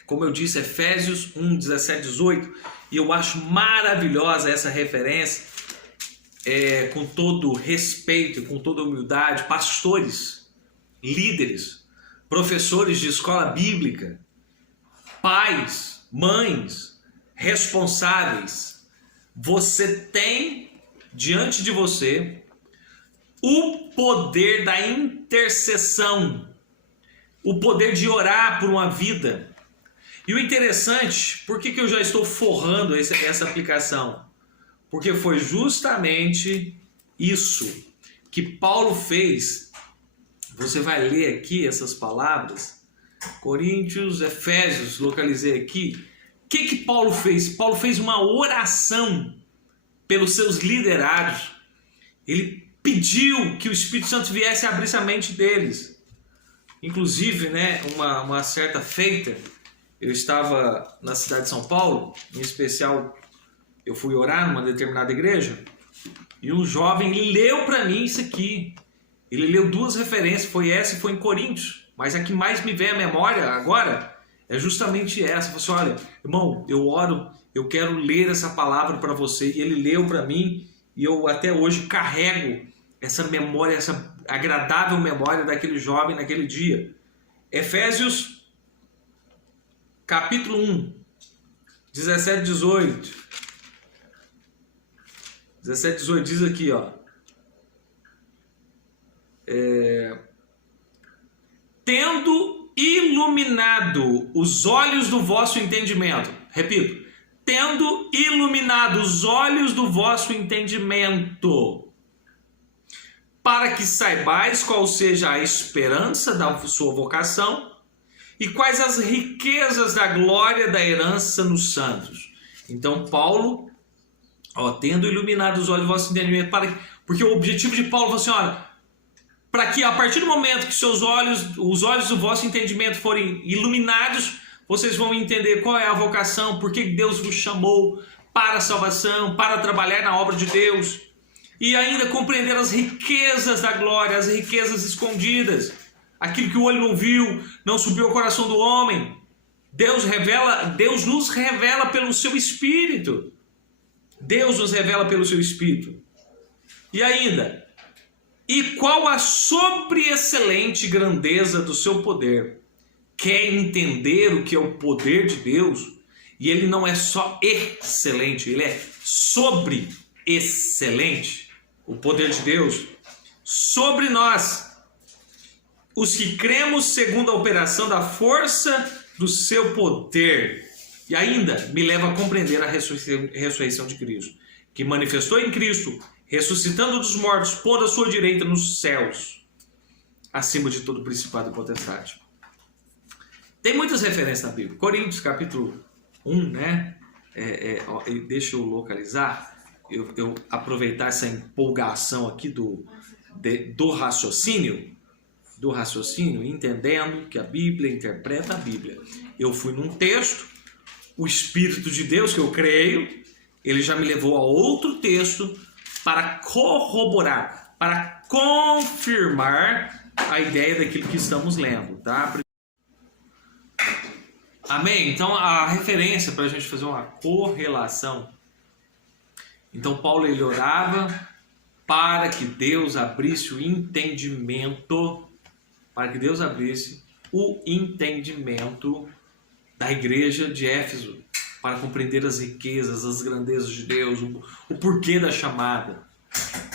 Como eu disse, Efésios 1, 17, 18, e eu acho maravilhosa essa referência, com todo respeito, com toda humildade, pastores, líderes, professores de escola bíblica, pais, mães, responsáveis, você tem diante de você o poder da intercessão, o poder de orar por uma vida. E o interessante, por que eu já estou forrando essa aplicação? Porque foi justamente isso que Paulo fez. Você vai ler aqui essas palavras, Coríntios, Efésios, localizei aqui. O que Paulo fez? Paulo fez uma oração pelos seus liderados. Ele pediu que o Espírito Santo viesse a abrir a mente deles. Inclusive, uma certa feita, eu estava na cidade de São Paulo, em especial eu fui orar numa determinada igreja, e um jovem leu para mim isso aqui. Ele leu 2 referências, foi essa e foi em Coríntios, mas a que mais me vem à memória agora é justamente essa. Ele falou assim, olha, irmão, eu oro, eu quero ler essa palavra para você, e ele leu para mim, e eu até hoje carrego essa memória, essa agradável memória daquele jovem naquele dia. Efésios capítulo 1, 17, 18. 17, 18 diz aqui, ó. Tendo iluminado os olhos do vosso entendimento. Repito. Tendo iluminado os olhos do vosso entendimento, para que saibais qual seja a esperança da sua vocação e quais as riquezas da glória da herança nos santos. Então, Paulo Ó, tendo iluminado os olhos do vosso entendimento, porque o objetivo de Paulo foi assim, olha, para que a partir do momento que os olhos do vosso entendimento forem iluminados, vocês vão entender qual é a vocação, por que Deus vos chamou para a salvação, para trabalhar na obra de Deus, e ainda compreender as riquezas da glória, as riquezas escondidas, aquilo que o olho não viu, não subiu ao coração do homem. Deus nos revela pelo seu Espírito. Deus nos revela pelo seu Espírito. E ainda, e qual a sobreexcelente grandeza do seu poder? Quer entender o que é o poder de Deus? E ele não é só excelente, ele é sobreexcelente. O poder de Deus sobre nós, os que cremos segundo a operação da força do seu poder. E ainda me leva a compreender a ressurreição de Cristo, que manifestou em Cristo, ressuscitando dos mortos, pondo a sua direita nos céus, acima de todo principado e potestade. Tem muitas referências na Bíblia. Coríntios capítulo 1, né? Deixa eu localizar, eu aproveitar essa empolgação aqui do raciocínio, entendendo que a Bíblia interpreta a Bíblia. Eu fui num texto, o Espírito de Deus, que eu creio, ele já me levou a outro texto para corroborar, para confirmar a ideia daquilo que estamos lendo, tá? Amém? Então, a referência para a gente fazer uma correlação. Então, Paulo, ele orava para que Deus abrisse o entendimento, da igreja de Éfeso, para compreender as riquezas, as grandezas de Deus, o porquê da chamada.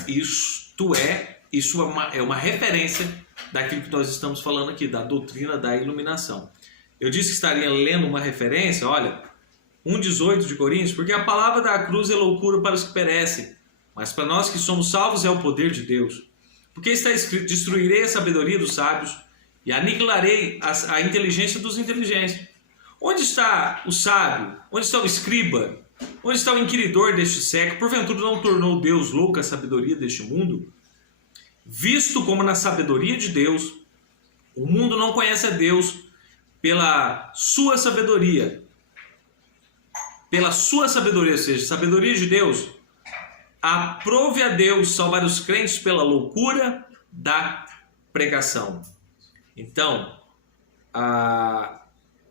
Isso é uma referência daquilo que nós estamos falando aqui, da doutrina da iluminação. Eu disse que estaria lendo uma referência, olha, 1,18 de Coríntios, porque a palavra da cruz é loucura para os que perecem, mas para nós que somos salvos é o poder de Deus. Porque está escrito, destruirei a sabedoria dos sábios e aniquilarei a inteligência dos inteligentes. Onde está o sábio? Onde está o escriba? Onde está o inquiridor deste século? Porventura não tornou Deus louca a sabedoria deste mundo? Visto como na sabedoria de Deus, o mundo não conhece a Deus pela sua sabedoria. Pela sua sabedoria, ou seja, sabedoria de Deus, aprove a Deus salvar os crentes pela loucura da pregação. Então,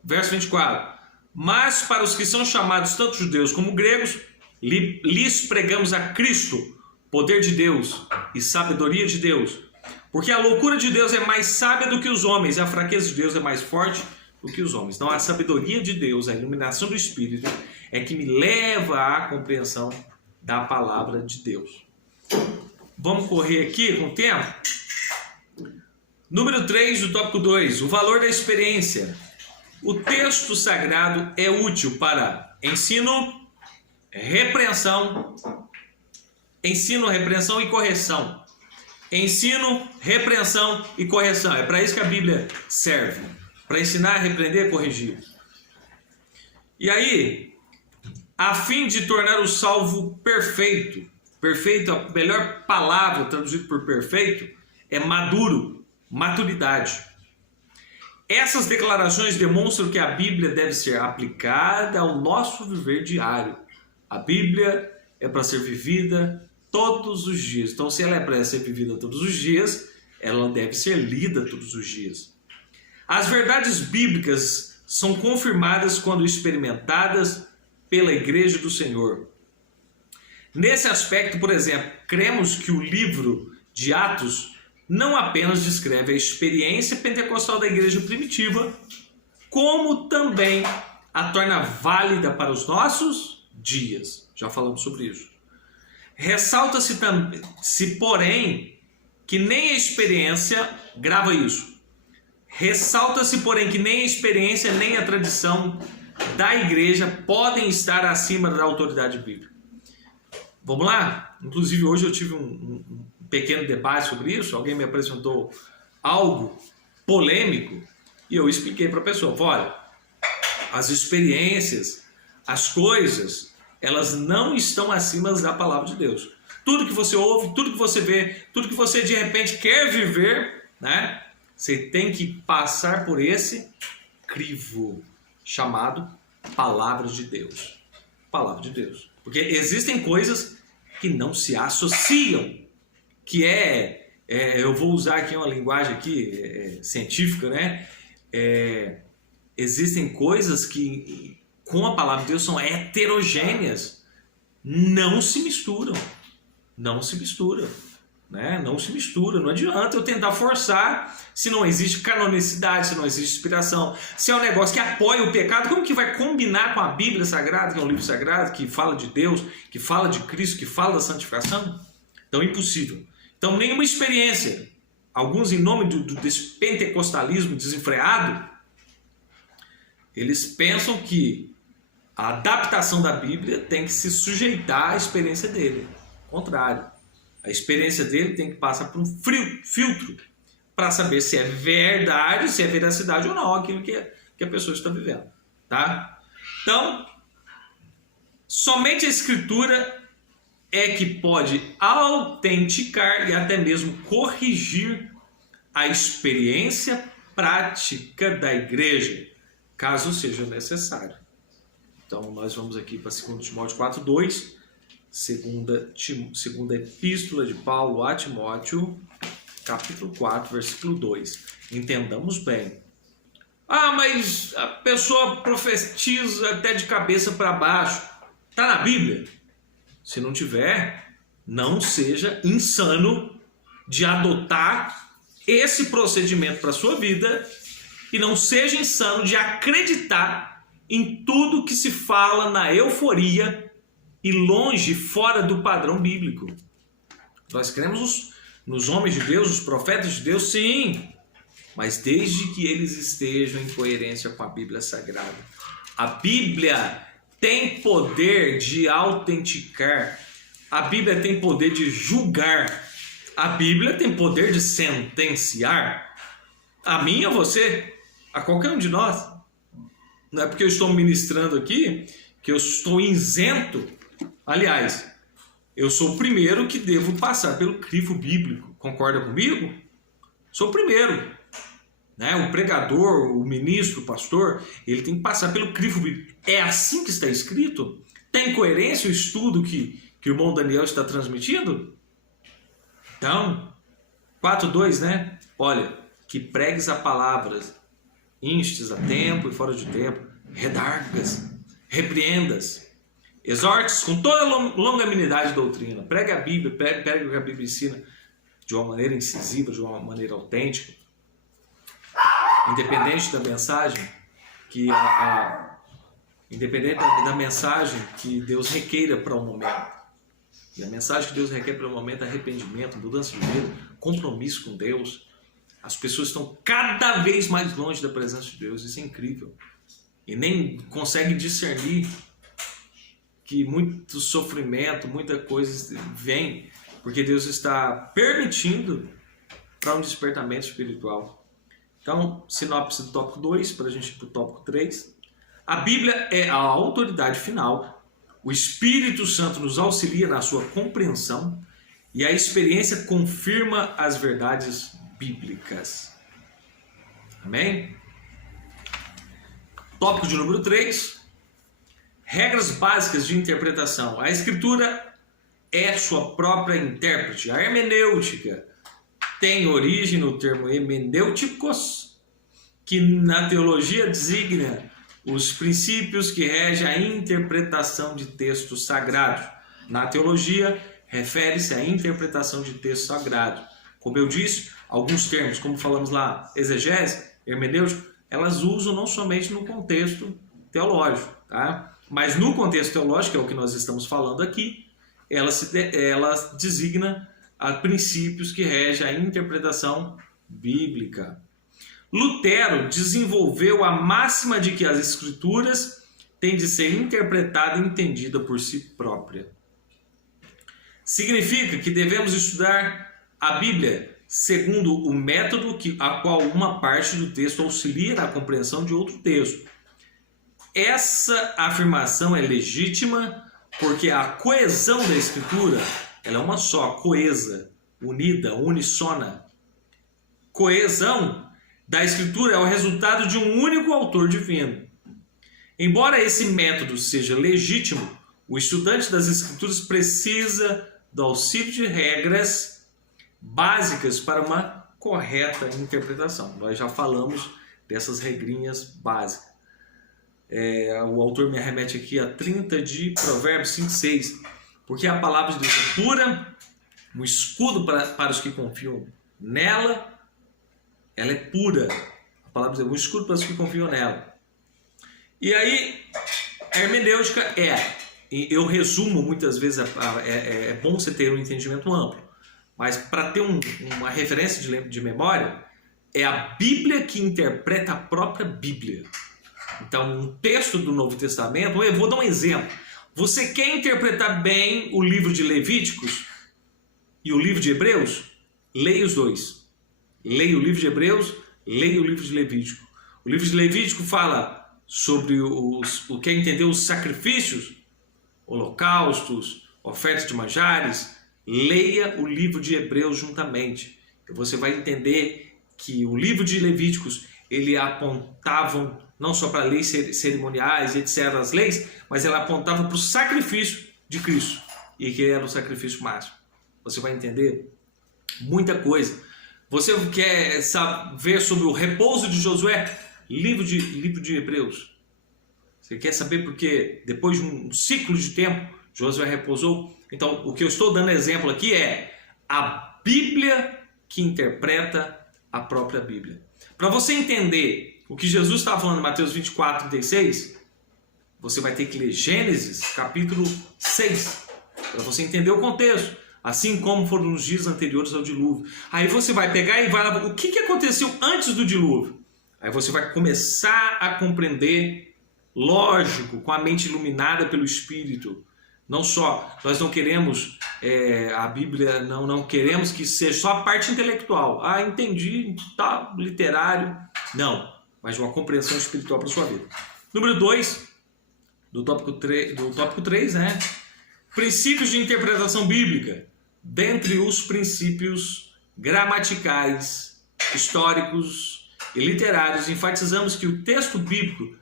verso 24. Mas para os que são chamados tanto judeus como gregos, lhes pregamos a Cristo, poder de Deus e sabedoria de Deus. Porque a loucura de Deus é mais sábia do que os homens, e a fraqueza de Deus é mais forte do que os homens. Então a sabedoria de Deus, a iluminação do Espírito, é que me leva à compreensão da palavra de Deus. Vamos correr aqui com o tempo? Número 3 do tópico 2, o valor da experiência. O texto sagrado é útil para ensino, repreensão e correção. Ensino, repreensão e correção. É para isso que a Bíblia serve. Para ensinar, repreender, corrigir. E aí, a fim de tornar o salvo perfeito. Perfeito, a melhor palavra traduzida por perfeito é maduro, maturidade. Essas declarações demonstram que a Bíblia deve ser aplicada ao nosso viver diário. A Bíblia é para ser vivida todos os dias. Então, se ela é para ser vivida todos os dias, ela deve ser lida todos os dias. As verdades bíblicas são confirmadas quando experimentadas pela Igreja do Senhor. Nesse aspecto, por exemplo, cremos que o livro de Atos não apenas descreve a experiência pentecostal da igreja primitiva, como também a torna válida para os nossos dias. Já falamos sobre isso. Ressalta-se, porém, que nem a experiência, grava isso, ressalta-se, porém, que nem a experiência nem a tradição da igreja podem estar acima da autoridade bíblica. Vamos lá? Inclusive, hoje eu tive um pequeno debate sobre isso. Alguém me apresentou algo polêmico e eu expliquei para a pessoa, olha, as experiências, as coisas elas não estão acima da palavra de Deus. Tudo que você ouve, tudo que você vê, tudo que você de repente quer viver, né? Você tem que passar por esse crivo chamado palavra de Deus. Palavra de Deus. Porque existem coisas que não se associam, que eu vou usar aqui uma linguagem aqui, científica, né? Existem coisas que com a palavra de Deus são heterogêneas, não se misturam, né? Não se mistura, não adianta eu tentar forçar se não existe canonicidade, se não existe inspiração, se é um negócio que apoia o pecado, como que vai combinar com a Bíblia Sagrada, que é um livro sagrado, que fala de Deus, que fala de Cristo, que fala da santificação? Então, impossível. Então, nenhuma experiência. Alguns, em nome desse pentecostalismo desenfreado, eles pensam que a adaptação da Bíblia tem que se sujeitar à experiência dele. Ao contrário. A experiência dele tem que passar por um filtro para saber se é verdade, se é veracidade ou não aquilo que a pessoa está vivendo. Tá? Então, somente a Escritura é que pode autenticar e até mesmo corrigir a experiência prática da igreja, caso seja necessário. Então, nós vamos aqui para 2 Timóteo 4:2, segunda epístola de Paulo a Timóteo, capítulo 4, versículo 2. Entendamos bem. Ah, mas a pessoa profetiza até de cabeça para baixo. Está na Bíblia? Se não tiver, não seja insano de adotar esse procedimento para a sua vida e não seja insano de acreditar em tudo que se fala na euforia e longe, fora do padrão bíblico. Nós cremos nos homens de Deus, os profetas de Deus, sim, mas desde que eles estejam em coerência com a Bíblia Sagrada. A Bíblia tem poder de autenticar, a Bíblia tem poder de julgar, a Bíblia tem poder de sentenciar, a mim, a você, a qualquer um de nós. Não é porque eu estou ministrando aqui que eu estou isento. Aliás, eu sou o primeiro que devo passar pelo crivo bíblico. Concorda comigo? Sou o primeiro. Né? O pregador, o ministro, o pastor, ele tem que passar pelo crivo bíblico. É assim que está escrito? Tem coerência o estudo que o irmão Daniel está transmitindo? Então, 4:2, né? Olha, que pregues a palavras, instes a tempo e fora de tempo, redargas, repreendas, exortes com toda longanimidade e doutrina. Pregue a Bíblia, pregue o que a Bíblia ensina de uma maneira incisiva, de uma maneira autêntica, independente da mensagem independente da mensagem que Deus requeira para o momento. E a mensagem que Deus requer para o momento é arrependimento, mudança de vida, compromisso com Deus. As pessoas estão cada vez mais longe da presença de Deus, isso é incrível. E nem conseguem discernir que muito sofrimento, muita coisa vem, porque Deus está permitindo para um despertamento espiritual. Então, sinopse do tópico 2, para a gente ir para o tópico 3. A Bíblia é a autoridade final, o Espírito Santo nos auxilia na sua compreensão e a experiência confirma as verdades bíblicas. Amém? Tópico de número 3. Regras básicas de interpretação. A Escritura é sua própria intérprete. A hermenêutica tem origem no termo hermenêuticos, que na teologia designa os princípios que regem a interpretação de textos sagrados. Na teologia, refere-se à interpretação de texto sagrado. Como eu disse, alguns termos, como falamos lá, exegese, hermenêutico, elas usam não somente no contexto teológico, tá? Mas no contexto teológico, que é o que nós estamos falando aqui, ela designa a princípios que regem a interpretação bíblica. Lutero desenvolveu a máxima de que as Escrituras têm de ser interpretada e entendida por si própria. Significa que devemos estudar a Bíblia segundo o método a qual uma parte do texto auxilia na compreensão de outro texto. Essa afirmação é legítima Porque a coesão da Escritura, ela é uma só, coesa, unida, unissona. Coesão da Escritura é o resultado de um único autor divino. Embora esse método seja legítimo, o estudante das Escrituras precisa do auxílio de regras básicas para uma correta interpretação. Nós já falamos dessas regrinhas básicas. O autor me arremete aqui a 30 de Provérbios 5:6, porque a palavra de Deus é pura, um escudo para os que confiam nela, ela é pura. A palavra de Deus é um escudo para os que confiam nela. E aí, a hermenêutica eu resumo muitas vezes, é bom você ter um entendimento amplo, mas para ter uma referência de memória, é a Bíblia que interpreta a própria Bíblia. Então, um texto do Novo Testamento, eu vou dar um exemplo. Você quer interpretar bem o livro de Levíticos e o livro de Hebreus? Leia os dois. Leia o livro de Hebreus, leia o livro de Levítico. O livro de Levítico fala sobre o que entender os sacrifícios, holocaustos, ofertas de manjares. Leia o livro de Hebreus juntamente. E você vai entender que o livro de Levíticos, ele apontavam não só para leis cerimoniais, etc., as leis, mas ela apontava para o sacrifício de Cristo, e que era o sacrifício máximo. Você vai entender muita coisa. Você quer saber sobre o repouso de Josué? Livro de Hebreus. Você quer saber porque depois de um ciclo de tempo, Josué repousou? Então, o que eu estou dando exemplo aqui é a Bíblia que interpreta a própria Bíblia. Para você entender o que Jesus estava falando em Mateus 24:36, você vai ter que ler Gênesis capítulo 6, para você entender o contexto, assim como foram nos dias anteriores ao dilúvio. Aí você vai pegar e vai lá, o que aconteceu antes do dilúvio? Aí você vai começar a compreender, lógico, com a mente iluminada pelo Espírito. Não só, nós não queremos, a Bíblia, não queremos que seja só a parte intelectual. Ah, entendi, tá, literário. Não, mas uma compreensão espiritual para a sua vida. Número 2, do tópico 3, né? Princípios de interpretação bíblica. Dentre os princípios gramaticais, históricos e literários, enfatizamos que o texto bíblico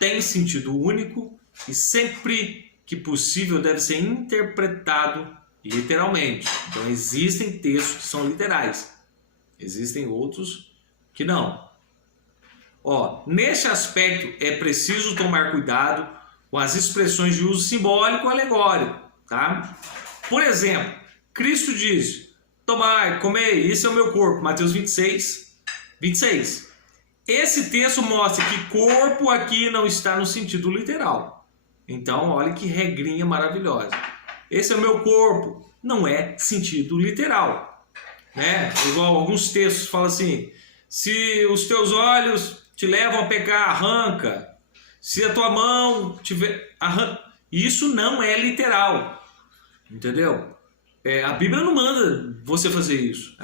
tem sentido único e sempre que possível deve ser interpretado literalmente. Então existem textos que são literais, existem outros que não. Neste aspecto é preciso tomar cuidado com as expressões de uso simbólico ou alegórico, tá? Por exemplo, Cristo diz: tomai, comei, isso é o meu corpo, Mateus 26. Esse texto mostra que corpo aqui não está no sentido literal. Então, olha que regrinha maravilhosa. Esse é o meu corpo, não é sentido literal, né? Igual alguns textos falam assim: se os teus olhos te levam a pecar, arranca. Se a tua mão tiver, arranca. Isso não é literal, entendeu? A Bíblia não manda você fazer isso.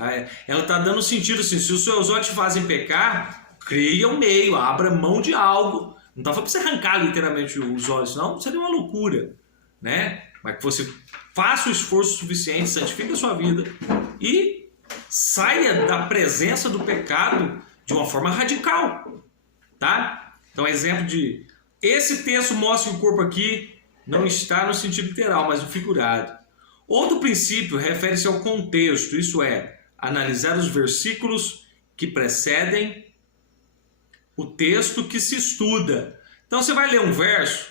Ela está dando sentido assim: se os seus olhos te fazem pecar, cria um meio, abra mão de algo. Não está falando para você arrancar literalmente os olhos, não, seria uma loucura, né? Mas que você faça o esforço suficiente, santifique a sua vida e saia da presença do pecado de uma forma radical, tá? Então, exemplo de... Esse texto mostra que o corpo aqui não está no sentido literal, mas no figurado. Outro princípio refere-se ao contexto, isso é, analisar os versículos que precedem o texto que se estuda. Então você vai ler um verso,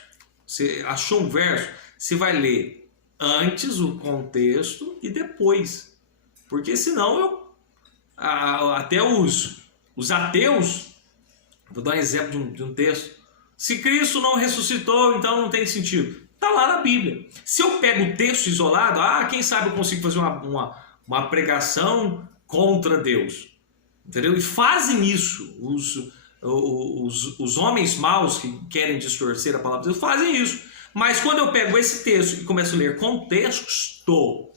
você achou um verso, você vai ler antes o contexto e depois. Porque senão até os ateus, vou dar um exemplo de um texto: se Cristo não ressuscitou, então não tem sentido. Está lá na Bíblia. Se eu pego o texto isolado, quem sabe eu consigo fazer uma pregação contra Deus. Entendeu? E fazem isso. Os homens maus que querem distorcer a palavra de Deus fazem isso. Mas quando eu pego esse texto e começo a ler contexto,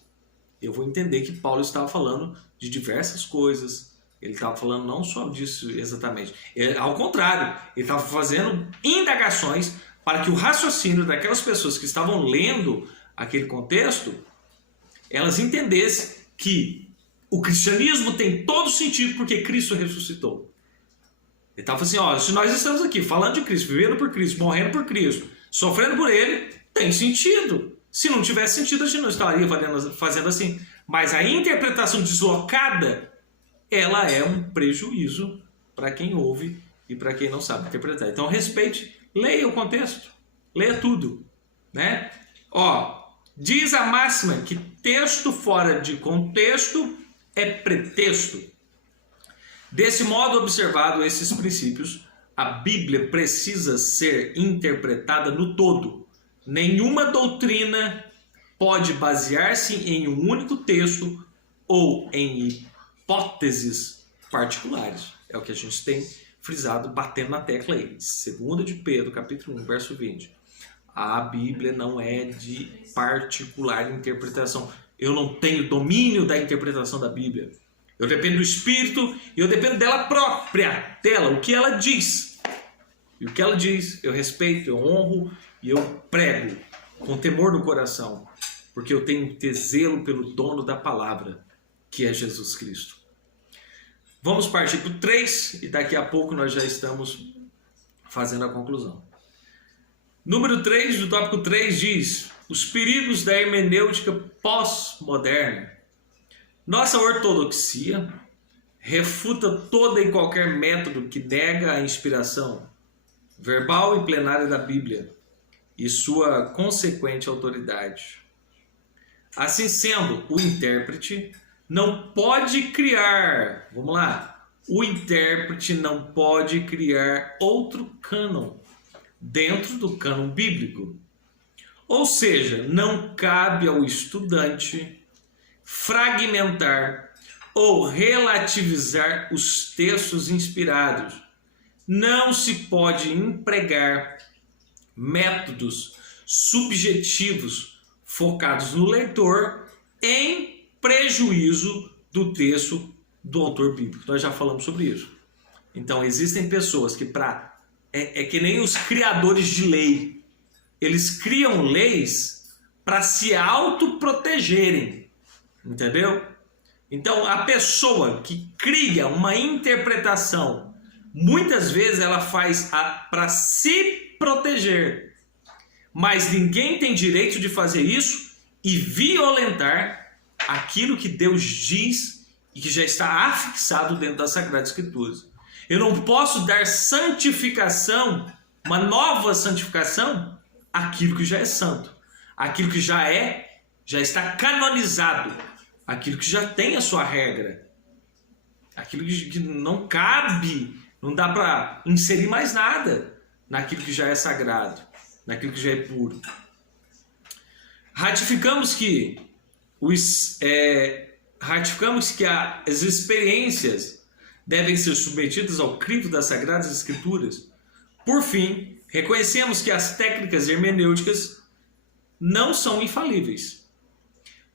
eu vou entender que Paulo estava falando de diversas coisas. Ele estava falando não só disso exatamente. Ao contrário, ele estava fazendo indagações para que o raciocínio daquelas pessoas que estavam lendo aquele contexto, elas entendessem que o cristianismo tem todo sentido porque Cristo ressuscitou. Ele estava assim, ó, se nós estamos aqui falando de Cristo, vivendo por Cristo, morrendo por Cristo, sofrendo por Ele, tem sentido. Se não tivesse sentido, a gente não estaria fazendo assim. Mas a interpretação deslocada, ela é um prejuízo para quem ouve e para quem não sabe interpretar. Então respeite, leia o contexto, leia tudo, né? Ó, diz a máxima que texto fora de contexto é pretexto. Desse modo observado esses princípios, a Bíblia precisa ser interpretada no todo. Nenhuma doutrina pode basear-se em um único texto ou em hipóteses particulares. É o que a gente tem frisado, batendo na tecla aí. 2 de Pedro, capítulo 1, verso 20. A Bíblia não é de particular interpretação. Eu não tenho domínio da interpretação da Bíblia. Eu dependo do Espírito e eu dependo dela própria, dela, o que ela diz. E o que ela diz, eu respeito, eu honro e eu prego com temor no coração, porque eu tenho que ter zelo pelo dono da palavra, que é Jesus Cristo. Vamos partir para o 3 e daqui a pouco nós já estamos fazendo a conclusão. Número 3 do tópico 3 diz: os perigos da hermenêutica pós-moderna. Nossa ortodoxia refuta todo e qualquer método que nega a inspiração verbal e plenária da Bíblia e sua consequente autoridade. Assim sendo, o intérprete não pode criar, vamos lá, o intérprete não pode criar outro cânon dentro do cânon bíblico. Ou seja, não cabe ao estudante fragmentar ou relativizar os textos inspirados. Não se pode empregar métodos subjetivos focados no leitor em prejuízo do texto do autor bíblico. Nós já falamos sobre isso. Então, existem pessoas que é que nem os criadores de lei. Eles criam leis para se autoprotegerem. Entendeu? Então, a pessoa que cria uma interpretação, muitas vezes ela faz para se proteger. Mas ninguém tem direito de fazer isso e violentar aquilo que Deus diz e que já está afixado dentro das Sagradas Escrituras. Eu não posso dar santificação, uma nova santificação, àquilo que já é santo, aquilo que já está canonizado, aquilo que já tem a sua regra, aquilo que não cabe, não dá para inserir mais nada naquilo que já é sagrado, naquilo que já é puro. Ratificamos que as experiências devem ser submetidas ao crivo das Sagradas Escrituras. Por fim, reconhecemos que as técnicas hermenêuticas não são infalíveis.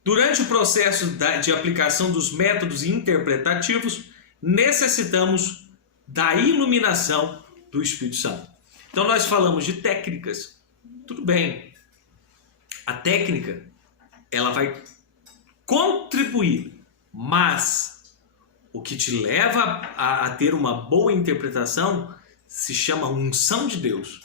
Durante o processo de aplicação dos métodos interpretativos, necessitamos da iluminação do Espírito Santo. Então nós falamos de técnicas. Tudo bem. A técnica, ela vai contribuir, mas o que te leva a ter uma boa interpretação se chama unção de Deus.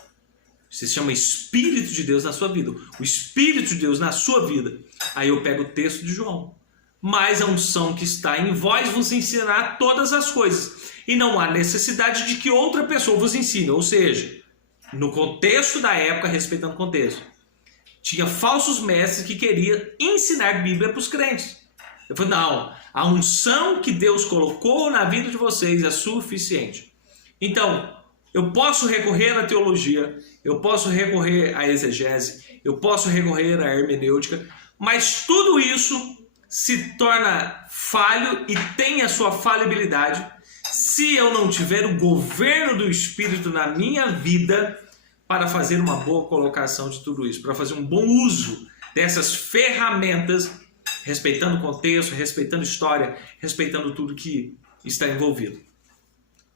Se chama Espírito de Deus na sua vida. O Espírito de Deus na sua vida. Aí eu pego o texto de João. Mas a unção que está em vós vos ensinará todas as coisas. E não há necessidade de que outra pessoa vos ensine. Ou seja, no contexto da época, respeitando o contexto, tinha falsos mestres que queriam ensinar Bíblia para os crentes. Eu falei, não, a unção que Deus colocou na vida de vocês é suficiente. Então, eu posso recorrer à teologia, eu posso recorrer à exegese, eu posso recorrer à hermenêutica, mas tudo isso se torna falho e tem a sua falibilidade se eu não tiver o governo do Espírito na minha vida para fazer uma boa colocação de tudo isso, para fazer um bom uso dessas ferramentas, respeitando o contexto, respeitando a história, respeitando tudo que está envolvido.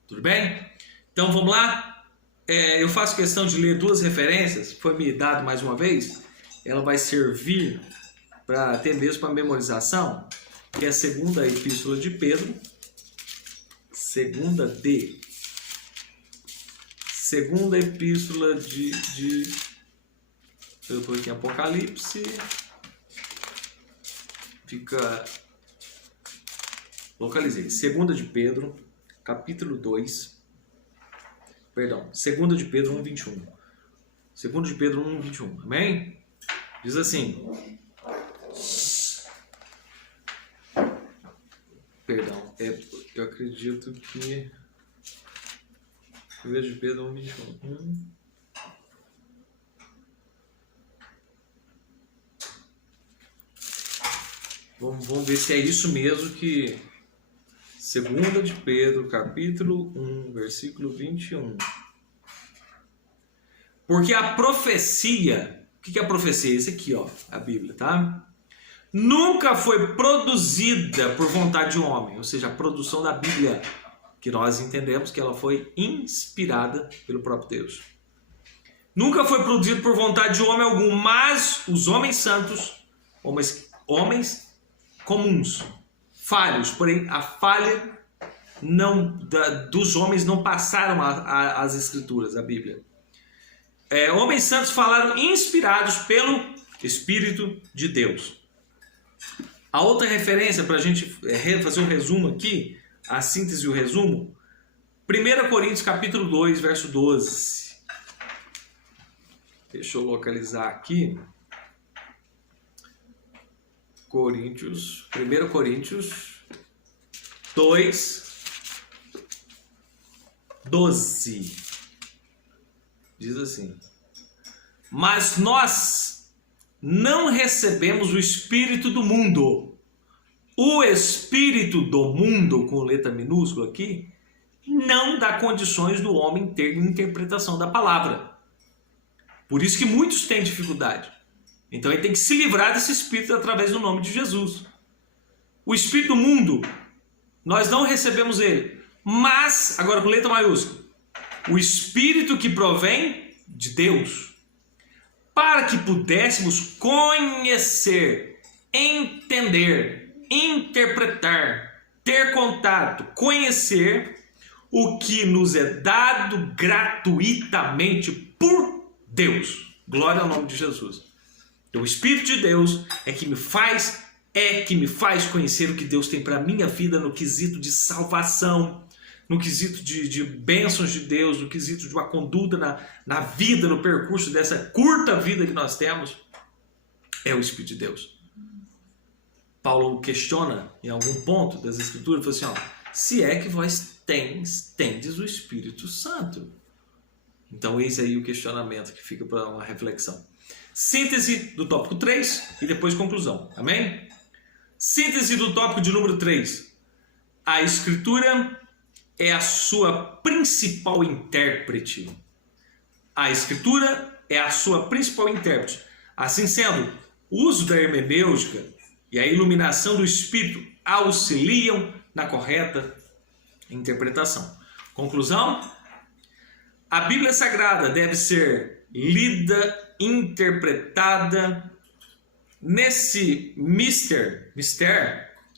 Tudo bem? Então vamos lá? eu faço questão de ler duas referências, foi me dado mais uma vez, ela vai servir para até mesmo para memorização, que é a segunda epístola de Pedro, segunda epístola eu estou aqui em Apocalipse, localizei, segunda de Pedro, capítulo 2, segunda de Pedro 1:21, segunda de Pedro 1:21, amém? Diz assim, eu acredito que 1 de Pedro 1:21. Vamos ver se é isso mesmo que 2 de Pedro, capítulo 1, versículo 21. Porque a profecia, o que é a profecia? Isso aqui, ó, a Bíblia, tá? Nunca foi produzida por vontade de um homem, ou seja, a produção da Bíblia, que nós entendemos que ela foi inspirada pelo próprio Deus. Nunca foi produzido por vontade de homem algum, mas os homens santos, homens comuns, falhos, porém a falha dos homens não passaram as escrituras, a Bíblia. Homens santos falaram inspirados pelo Espírito de Deus. A outra referência para a gente fazer um resumo aqui, a síntese e o resumo, 1 Coríntios capítulo 2, verso 12. Deixa eu localizar aqui. 1 Coríntios 2, 12. Diz assim: mas nós não recebemos o espírito do mundo. O espírito do mundo, com letra minúscula aqui, não dá condições do homem ter interpretação da palavra. Por isso que muitos têm dificuldade. Então ele tem que se livrar desse espírito através do nome de Jesus. O espírito do mundo, nós não recebemos ele. Mas, agora com letra maiúscula, o espírito que provém de Deus, para que pudéssemos conhecer, entender, interpretar, ter contato, conhecer o que nos é dado gratuitamente por Deus. Glória ao nome de Jesus. Então, o Espírito de Deus é que me faz conhecer o que Deus tem para a minha vida no quesito de salvação, no quesito de bênçãos de Deus, no quesito de uma conduta na vida, no percurso dessa curta vida que nós temos. É o Espírito de Deus. Paulo questiona em algum ponto das Escrituras, fala assim, se é que vós tendes o Espírito Santo. Então eis aí o questionamento que fica para uma reflexão. Síntese do tópico 3 e depois conclusão. Amém? Síntese do tópico de número 3. A Escritura é a sua principal intérprete. A Escritura é a sua principal intérprete. Assim sendo, o uso da hermenêutica e a iluminação do Espírito auxiliam na correta interpretação. Conclusão? A Bíblia Sagrada deve ser lida, interpretada nesse mistério,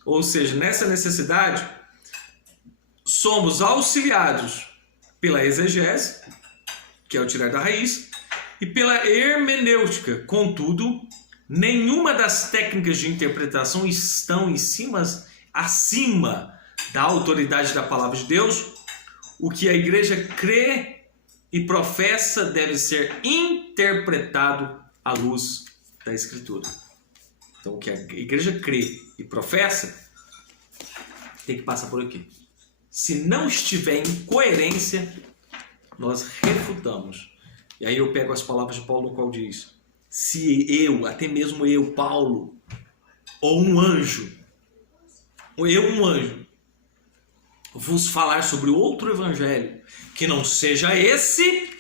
ou seja, nessa necessidade, somos auxiliados pela exegese, que é o tirar da raiz, e pela hermenêutica. Contudo, nenhuma das técnicas de interpretação estão acima da autoridade da palavra de Deus. O que a igreja crê e professa deve ser interpretado à luz da Escritura. Então, o que a igreja crê e professa tem que passar por aqui. Se não estiver em coerência, nós refutamos. E aí eu pego as palavras de Paulo, no qual diz: se eu, até mesmo eu, Paulo, ou um anjo, vos falar sobre outro evangelho que não seja esse,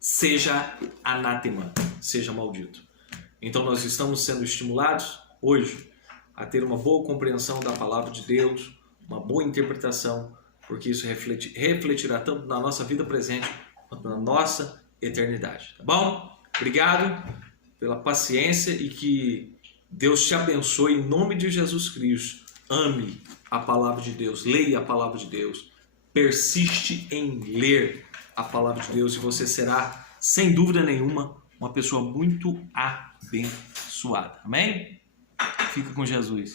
seja anátema, seja maldito. Então nós estamos sendo estimulados hoje a ter uma boa compreensão da palavra de Deus, uma boa interpretação, porque isso refletirá tanto na nossa vida presente quanto na nossa eternidade. Tá bom? Obrigado pela paciência e que Deus te abençoe em nome de Jesus Cristo. Ame a palavra de Deus, leia a palavra de Deus, persiste em ler a palavra de Deus e você será, sem dúvida nenhuma, uma pessoa muito abençoada. Amém? Fica com Jesus.